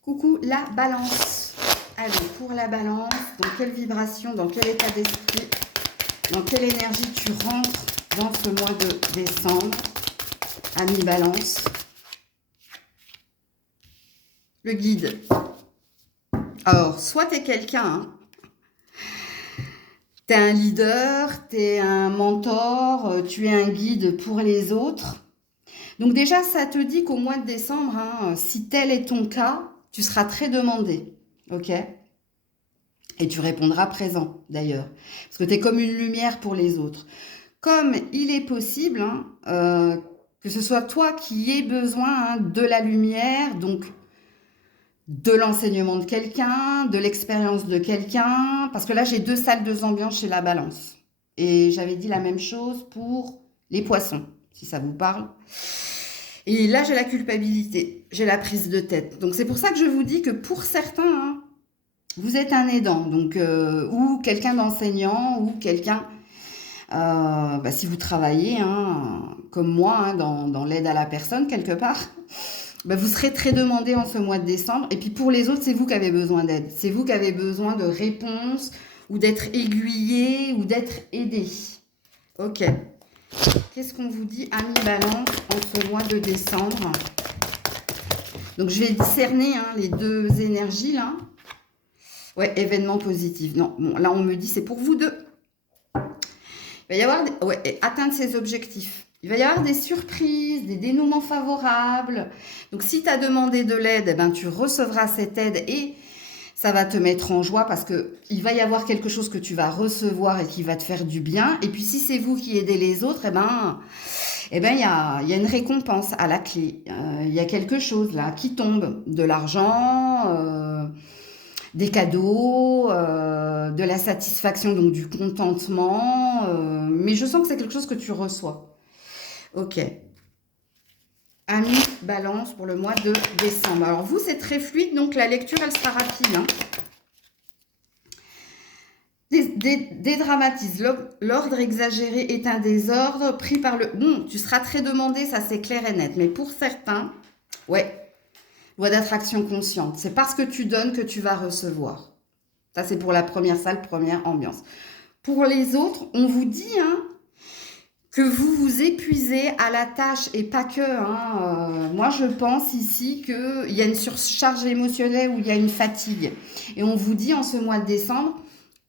Coucou, la balance. Allez, pour la balance, dans quelle vibration, dans quel état d'esprit, dans quelle énergie tu rentres dans ce mois de décembre, ami balance. Le guide. Alors, soit tu es quelqu'un, hein, tu es un leader, tu es un mentor, tu es un guide pour les autres. Donc déjà, ça te dit qu'au mois de décembre, hein, si tel est ton cas, tu seras très demandé. Ok? Et tu répondras présent, d'ailleurs. Parce que tu es comme une lumière pour les autres. Comme il est possible hein, que ce soit toi qui aies besoin hein, de la lumière, donc de l'enseignement de quelqu'un, de l'expérience de quelqu'un, parce que là j'ai 2 salles, 2 ambiances chez la balance. Et j'avais dit la même chose pour les poissons, si ça vous parle. Et là j'ai la culpabilité, j'ai la prise de tête. Donc c'est pour ça que je vous dis que pour certains, hein, vous êtes un aidant, donc ou quelqu'un d'enseignant, ou quelqu'un, si vous travaillez, hein, comme moi, hein, dans l'aide à la personne quelque part, vous serez très demandé en ce mois de décembre. Et puis pour les autres, c'est vous qui avez besoin d'aide. C'est vous qui avez besoin de réponses ou d'être aiguillé ou d'être aidé. Ok. Qu'est-ce qu'on vous dit, amis Balance, en ce mois de décembre? Donc, je vais discerner hein, les deux énergies, là. Ouais, événement positif. Non, bon, là, on me dit, c'est pour vous deux. Il va y avoir, ouais, atteindre ses objectifs. Il va y avoir des surprises, des dénouements favorables. Donc, si tu as demandé de l'aide, eh ben, tu recevras cette aide et ça va te mettre en joie parce qu'il va y avoir quelque chose que tu vas recevoir et qui va te faire du bien. Et puis, si c'est vous qui aidez les autres, il y a une récompense à la clé. Il y a quelque chose là qui tombe. De l'argent, des cadeaux, de la satisfaction, donc du contentement. Mais je sens que c'est quelque chose que tu reçois. Ok. Amis Balance pour le mois de décembre. Alors vous, c'est très fluide, donc la lecture, elle sera rapide. Hein. Dédramatise. L'ordre exagéré est un désordre pris par le... Bon, tu seras très demandé, ça c'est clair et net. Mais pour certains, ouais, loi d'attraction consciente. C'est parce que tu donnes que tu vas recevoir. Ça, c'est pour la première salle, première ambiance. Pour les autres, on vous dit hein, que vous vous épuisez à la tâche et pas que. Hein, moi, je pense ici qu'il y a une surcharge émotionnelle ou il y a une fatigue. Et on vous dit en ce mois de décembre,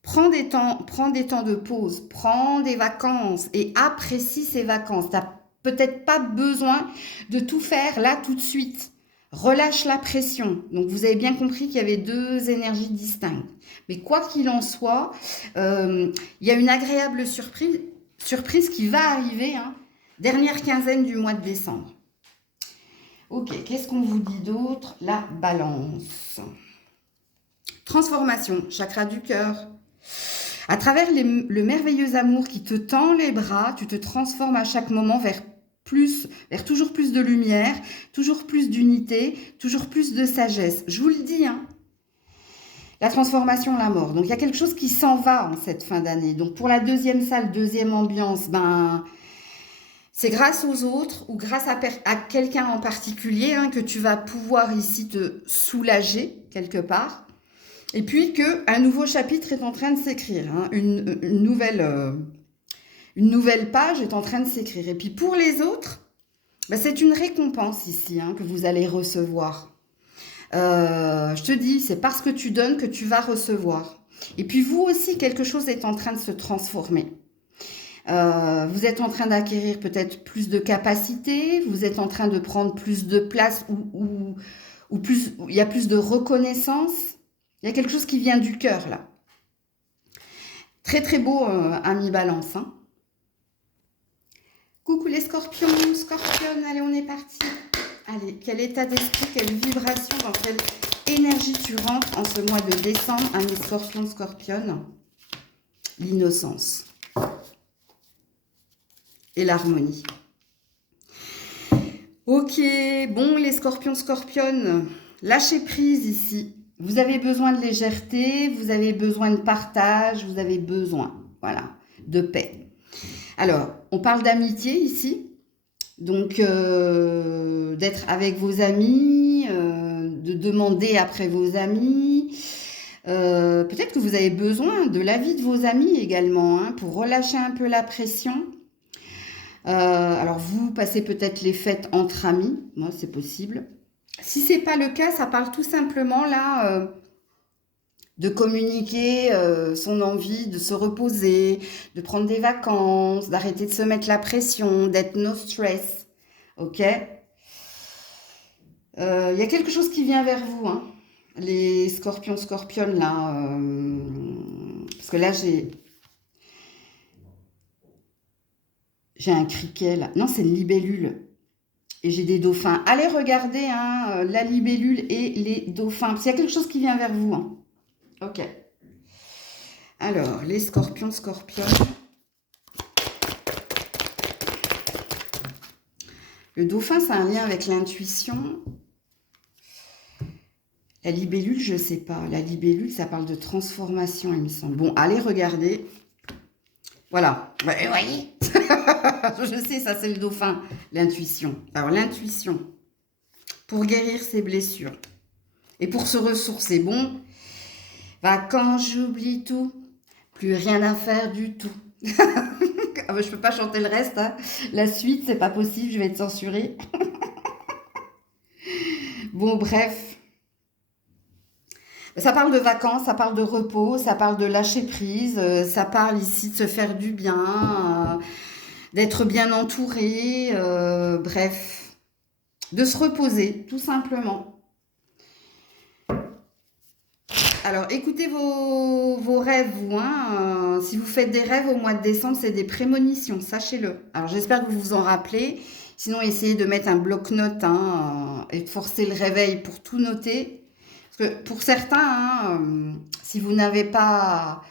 prends des temps de pause, prends des vacances et apprécie ces vacances. Tu n'as peut-être pas besoin de tout faire là tout de suite. Relâche la pression. Donc, vous avez bien compris qu'il y avait deux énergies distinctes. Mais quoi qu'il en soit, il y a une agréable surprise qui va arriver, hein, dernière quinzaine du mois de décembre. Ok, qu'est-ce qu'on vous dit d'autre? La balance. Transformation, chakra du cœur. À travers le merveilleux amour qui te tend les bras, tu te transformes à chaque moment vers toujours plus de lumière, toujours plus d'unité, toujours plus de sagesse. Je vous le dis, hein. La transformation, la mort. Donc, il y a quelque chose qui s'en va en cette fin d'année. Donc, pour la deuxième salle, deuxième ambiance, c'est grâce aux autres ou grâce à quelqu'un en particulier hein, que tu vas pouvoir ici te soulager quelque part. Et puis qu'un nouveau chapitre est en train de s'écrire. Hein, une nouvelle page est en train de s'écrire. Et puis pour les autres, c'est une récompense ici hein, que vous allez recevoir. Je te dis, c'est parce que tu donnes que tu vas recevoir. Et puis vous aussi, quelque chose est en train de se transformer. Vous êtes en train d'acquérir peut-être plus de capacités, vous êtes en train de prendre plus de place où il y a plus de reconnaissance. Il y a quelque chose qui vient du cœur là. Très très beau, ami Balance. Hein. Coucou les scorpions, scorpionnes, allez on est parti. Allez, quel état d'esprit, quelle vibration, dans quelle énergie tu rentres en ce mois de décembre, ami scorpion, scorpionne? L'innocence et l'harmonie. Ok, bon les scorpions, scorpionnes, lâchez prise ici. Vous avez besoin de légèreté, vous avez besoin de partage, vous avez besoin, voilà, de paix. Alors, on parle d'amitié ici, donc d'être avec vos amis, de demander après vos amis. Peut-être que vous avez besoin de l'avis de vos amis également, hein, pour relâcher un peu la pression. Alors, vous passez peut-être les fêtes entre amis, moi c'est possible. Si c'est pas le cas, ça parle tout simplement là de communiquer son envie de se reposer, de prendre des vacances, d'arrêter de se mettre la pression, d'être no stress. Ok. Il y a quelque chose qui vient vers vous, hein, les scorpions, scorpionnes là, parce que là j'ai un criquet là. Non, c'est une libellule. Et j'ai des dauphins. Allez regarder hein, la libellule et les dauphins. Parce qu'il y a quelque chose qui vient vers vous. Hein. Ok. Alors, les scorpions, scorpionnes. Le dauphin, c'est un lien avec l'intuition. La libellule, je ne sais pas. La libellule, ça parle de transformation, il me semble. Bon, allez regarder. Voilà. Vous voyez je sais, ça c'est le dauphin, l'intuition. Alors l'intuition, pour guérir ses blessures et pour se ressourcer, bon, quand j'oublie tout, plus rien à faire du tout. Ah bah, je peux pas chanter le reste, hein. La suite, c'est pas possible, je vais être censurée. Bon, bref. Ça parle de vacances, ça parle de repos, ça parle de lâcher prise, ça parle ici de se faire du bien, d'être bien entouré, bref, de se reposer, tout simplement. Alors, écoutez vos rêves, vous, hein. Si vous faites des rêves au mois de décembre, c'est des prémonitions, sachez-le. Alors, j'espère que vous vous en rappelez. Sinon, essayez de mettre un bloc-notes, hein, et de forcer le réveil pour tout noter. Parce que pour certains, hein, si vous n'avez pas,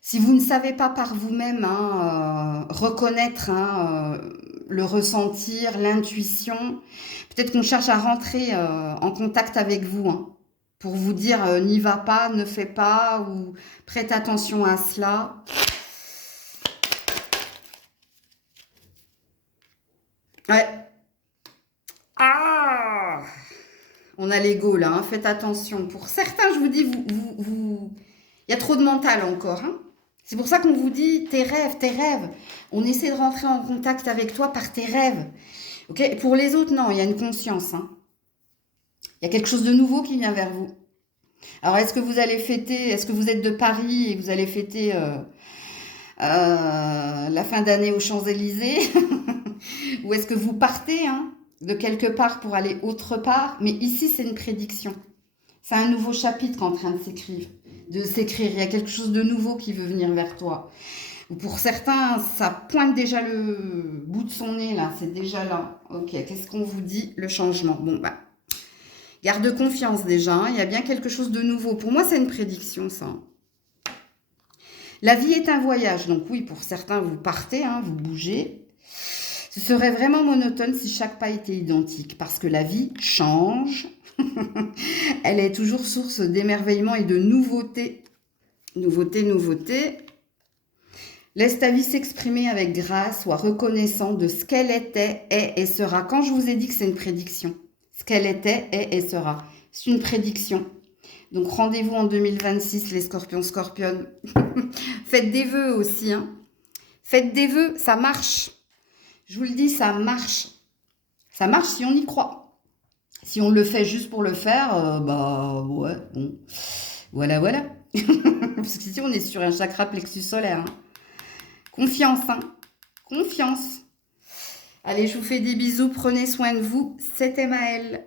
si vous ne savez pas par vous-même, hein, reconnaître, hein, le ressentir, l'intuition, peut-être qu'on cherche à rentrer en contact avec vous, hein, pour vous dire n'y va pas, ne fais pas, ou prête attention à cela. Ouais. Ah! On a l'ego là, hein, faites attention. Pour certains, je vous dis, il y a trop de mental encore, hein. C'est pour ça qu'on vous dit tes rêves, tes rêves. On essaie de rentrer en contact avec toi par tes rêves. Ok? Pour les autres, non, il y a une conscience, hein. Il y a quelque chose de nouveau qui vient vers vous. Alors, est-ce que vous allez fêter, est-ce que vous êtes de Paris et vous allez fêter la fin d'année aux Champs-Élysées? Ou est-ce que vous partez, hein, de quelque part pour aller autre part? Mais ici, c'est une prédiction. C'est un nouveau chapitre en train de s'écrire. Il y a quelque chose de nouveau qui veut venir vers toi. Ou pour certains, ça pointe déjà le bout de son nez, là. C'est déjà là. Ok, qu'est-ce qu'on vous dit? Le changement. Bon, bah, garde confiance déjà, hein. Il y a bien quelque chose de nouveau. Pour moi, c'est une prédiction, ça. La vie est un voyage. Donc oui, pour certains, vous partez, hein, vous bougez. Ce serait vraiment monotone si chaque pas était identique. Parce que la vie change. Elle est toujours source d'émerveillement et de nouveautés. Nouveauté, nouveauté. Laisse ta vie s'exprimer avec grâce, sois reconnaissant de ce qu'elle était, est et sera. Quand je vous ai dit que c'est une prédiction, ce qu'elle était, est et sera. C'est une prédiction. Donc rendez-vous en 2026, les scorpions, scorpionnes. Faites des vœux aussi, hein. Faites des vœux, ça marche. Je vous le dis, ça marche. Ça marche si on y croit. Si on le fait juste pour le faire, bah ouais, bon. Voilà, voilà. Parce qu'ici, on est sur un chakra plexus solaire, hein. Confiance, hein. Confiance. Allez, je vous fais des bisous. Prenez soin de vous. C'était Maëlle.